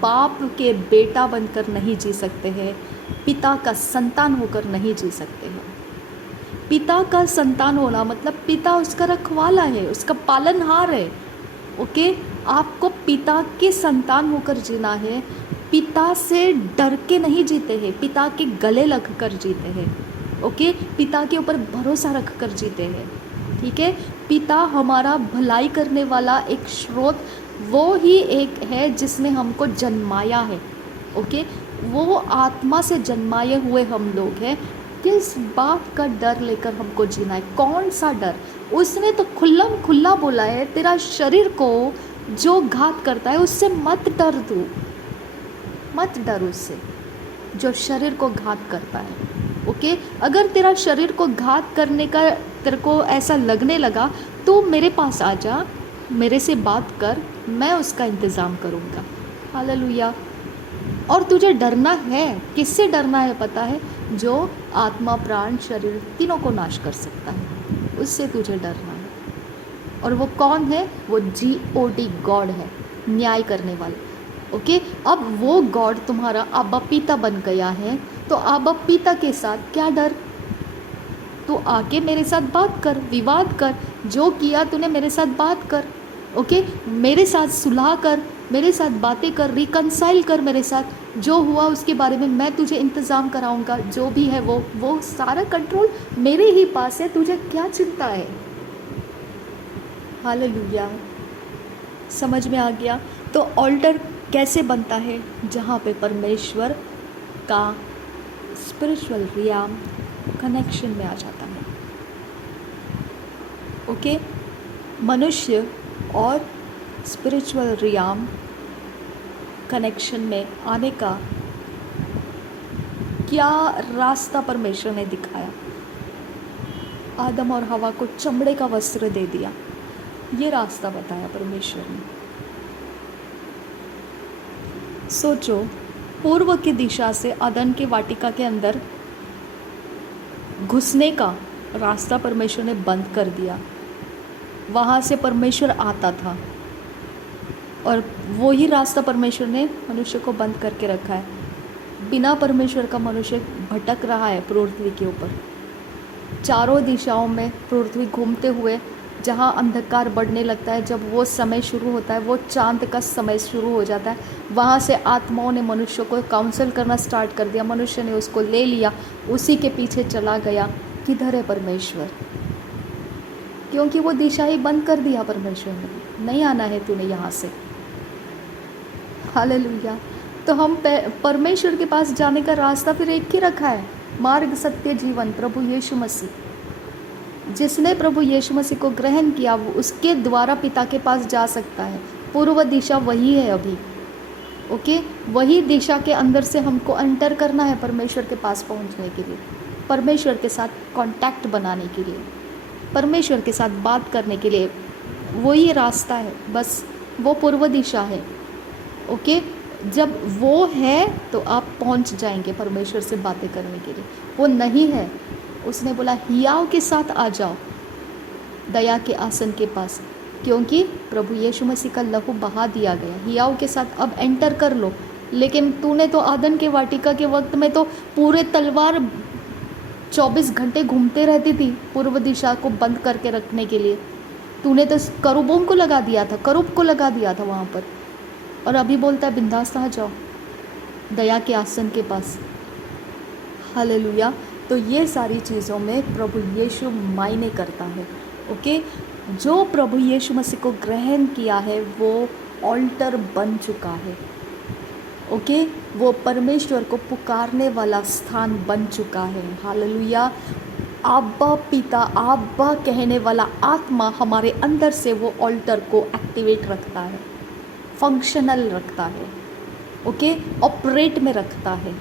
बाप के बेटा बनकर नहीं जी सकते हैं, पिता का संतान होकर नहीं जी सकते हैं। पिता का संतान होना मतलब पिता उसका रखवाला है, उसका पालनहार है। ओके, आपको पिता के संतान होकर जीना है। पिता से डर के नहीं जीते हैं, पिता के गले लग कर जीते हैं। ओके, पिता के ऊपर भरोसा रख कर जीते हैं। ठीक है, पिता हमारा भलाई करने वाला एक स्रोत, वो ही एक है जिसने हमको जन्माया है। ओके, वो आत्मा से जन्माए हुए हम लोग हैं। किस बात का डर लेकर हमको जीना है? कौन सा डर? उसने तो खुल्लम खुल्ला बोला है, तेरा शरीर को जो घात करता है उससे मत डर तू, मत डर उससे जो शरीर को घात करता है। ओके, अगर तेरा शरीर को घात करने का तेरे को ऐसा लगने लगा तो मेरे पास आ जा, मेरे से बात कर, मैं उसका इंतज़ाम करूँगा। हालेलुया। और तुझे डरना है, किससे डरना है पता है? जो आत्मा प्राण शरीर तीनों को नाश कर सकता है, उससे तुझे डरना है। और वो कौन है? वो GOD गॉड है, न्याय करने वाला। ओके, अब वो गॉड तुम्हारा आबा पिता बन गया है, तो आबा पिता के साथ क्या डर? तो आके मेरे साथ बात कर, विवाद कर, जो किया तूने मेरे साथ बात कर। ओके, मेरे साथ सुलह कर, मेरे साथ बातें कर, रिकनसाइल कर मेरे साथ, जो हुआ उसके बारे में मैं तुझे इंतज़ाम कराऊंगा। जो भी है वो सारा कंट्रोल मेरे ही पास है, तुझे क्या चिंता है? हालेलुया। समझ में आ गया? तो ऑल्टर कैसे बनता है? जहाँ पे परमेश्वर का स्पिरिचुअल रियाम कनेक्शन में आ जाता है। ओके, मनुष्य और स्पिरिचुअल रियाम कनेक्शन में आने का क्या रास्ता परमेश्वर ने दिखाया? आदम और हवा को चमड़े का वस्त्र दे दिया, ये रास्ता बताया परमेश्वर ने। सोचो, पूर्व की दिशा से अदन की वाटिका के अंदर घुसने का रास्ता परमेश्वर ने बंद कर दिया। वहाँ से परमेश्वर आता था और वो ही रास्ता परमेश्वर ने मनुष्य को बंद करके रखा है। बिना परमेश्वर का मनुष्य भटक रहा है पृथ्वी के ऊपर, चारों दिशाओं में पृथ्वी घूमते हुए। जहाँ अंधकार बढ़ने लगता है, जब वो समय शुरू होता है, वो चांद का समय शुरू हो जाता है, वहाँ से आत्माओं ने मनुष्य को काउंसल करना स्टार्ट कर दिया। मनुष्य ने उसको ले लिया, उसी के पीछे चला गया। किधर है परमेश्वर? क्योंकि वो दिशा ही बंद कर दिया परमेश्वर ने, नहीं आना है तूने यहाँ से। हालेलुया। तो हम परमेश्वर के पास जाने का रास्ता फिर एक ही रखा है, मार्ग सत्य जीवन, प्रभु यीशु मसीह। जिसने प्रभु यीशु मसीह को ग्रहण किया वो उसके द्वारा पिता के पास जा सकता है। पूर्व दिशा वही है अभी। ओके, वही दिशा के अंदर से हमको एंटर करना है परमेश्वर के पास पहुंचने के लिए, परमेश्वर के साथ कांटेक्ट बनाने के लिए, परमेश्वर के साथ बात करने के लिए। वही रास्ता है, बस वो पूर्व दिशा है। ओके, जब वो है तो आप पहुंच जाएंगे परमेश्वर से बातें करने के लिए। वो नहीं है, उसने बोला हियाव के साथ आ जाओ दया के आसन के पास, क्योंकि प्रभु यीशु मसीह का लहू बहा दिया गया। हियाव के साथ अब एंटर कर लो। लेकिन तूने तो आदन के वाटिका के वक्त में तो पूरे तलवार 24 घंटे घूमते रहती थी पूर्व दिशा को बंद करके रखने के लिए। तूने तो करूबों को लगा दिया था, करूब को लगा दिया था वहाँ पर, और अभी बोलता है बिंदास आ जाओ दया के आसन के पास। हालेलुया। तो ये सारी चीज़ों में प्रभु यीशु मायने करता है। ओके, जो प्रभु यीशु मसीह को ग्रहण किया है वो ऑल्टर बन चुका है। ओके, वो परमेश्वर को पुकारने वाला स्थान बन चुका है। हालेलुया। आब्बा पिता, आब्बा कहने वाला आत्मा हमारे अंदर से वो ऑल्टर को एक्टिवेट रखता है, फंक्शनल रखता है। ओके, ऑपरेट में रखता है।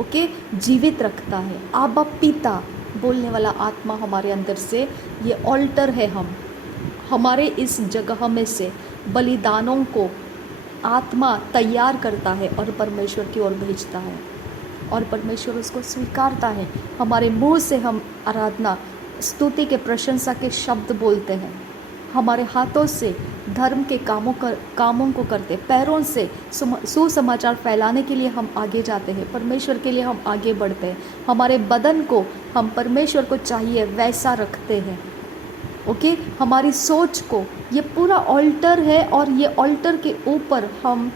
ओके, जीवित रखता है। आबा पिता बोलने वाला आत्मा हमारे अंदर से, ये ऑल्टर है। हमारे इस जगह में से बलिदानों को आत्मा तैयार करता है और परमेश्वर की ओर भेजता है, और परमेश्वर उसको स्वीकारता है। हमारे मुंह से हम आराधना, स्तुति के, प्रशंसा के शब्द बोलते हैं। हमारे हाथों से धर्म के कामों को करते, पैरों से सुसमाचार फैलाने के लिए हम आगे जाते हैं, परमेश्वर के लिए हम आगे बढ़ते हैं। हमारे बदन को हम परमेश्वर को चाहिए वैसा रखते हैं। ओके, हमारी सोच को, ये पूरा ऑल्टर है, और ये ऑल्टर के ऊपर हम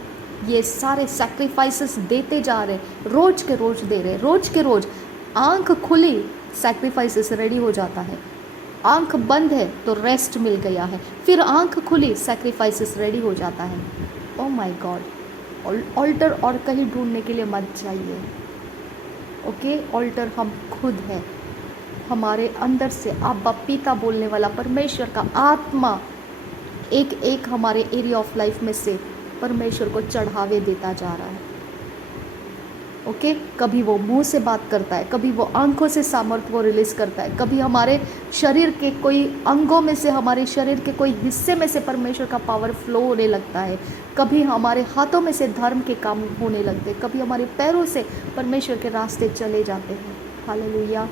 ये सारे सैक्रिफाइसेस देते जा रहे, रोज के रोज दे रहे, रोज के रोज। आंख खुली सैक्रिफाइसेस रेडी हो जाता है, आंख बंद है तो रेस्ट मिल गया है, फिर आंख खुली सैक्रिफाइसेस रेडी हो जाता है। ओह माय गॉड, ऑल्टर और कहीं ढूंढने के लिए मत जाइए। ओके, ऑल्टर हम खुद हैं। हमारे अंदर से अब्बा पिता बोलने वाला परमेश्वर का आत्मा एक एक हमारे एरिया ऑफ लाइफ में से परमेश्वर को चढ़ावे देता जा रहा है। ओके, कभी वो मुंह से बात करता है, कभी वो आंखों से सामर्थ्य को रिलीज करता है, कभी हमारे शरीर के कोई अंगों में से, हमारे शरीर के कोई हिस्से में से परमेश्वर का पावर फ्लो होने लगता है, कभी हमारे हाथों में से धर्म के काम होने लगते हैं, कभी हमारे पैरों से परमेश्वर के रास्ते चले जाते हैं। हालेलुया।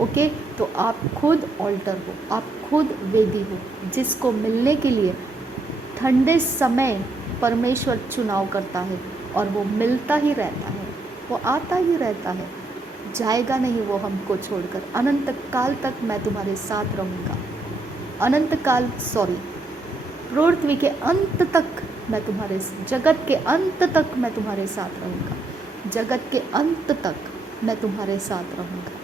ओके, तो आप खुद ऑल्टर हो, आप खुद वेदी हो, जिसको मिलने के लिए ठंडे समय परमेश्वर चुनाव करता है और वो मिलता ही रहता है, वो आता ही रहता है, जाएगा नहीं वो हमको छोड़कर। अनंत काल तक मैं तुम्हारे साथ रहूँगा, अनंत काल पृथ्वी के अंत तक मैं तुम्हारे, जगत के अंत तक मैं तुम्हारे साथ रहूँगा, जगत के अंत तक मैं तुम्हारे साथ रहूँगा।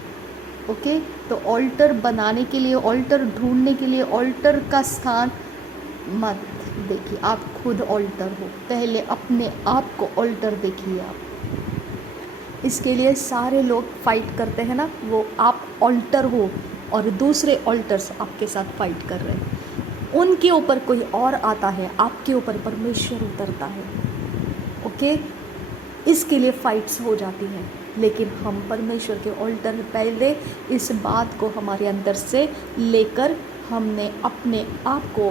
ओके, तो ऑल्टर बनाने के लिए, ऑल्टर ढूंढने के लिए, ऑल्टर का स्थान मत देखिए, आप खुद ऑल्टर हो। पहले अपने आप को ऑल्टर देखिए आप। इसके लिए सारे लोग फाइट करते हैं ना, वो आप ऑल्टर हो और दूसरे ऑल्टर्स आपके साथ फाइट कर रहे हैं। उनके ऊपर कोई और आता है, आपके ऊपर परमेश्वर उतरता है। ओके, इसके लिए फाइट्स हो जाती हैं, लेकिन हम परमेश्वर के ऑल्टर पहले इस बात को हमारे अंदर से लेकर हमने अपने आप को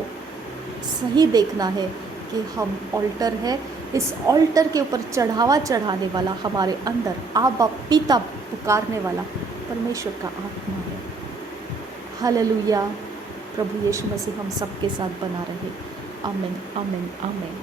सही देखना है कि हम ऑल्टर है। इस ऑल्टर के ऊपर चढ़ावा चढ़ाने वाला हमारे अंदर आबा पिता पुकारने वाला परमेश्वर का आत्मा है। हालेलुया। प्रभु यीशु मसीह हम सबके साथ बना रहे। आमीन, आमीन, आमीन।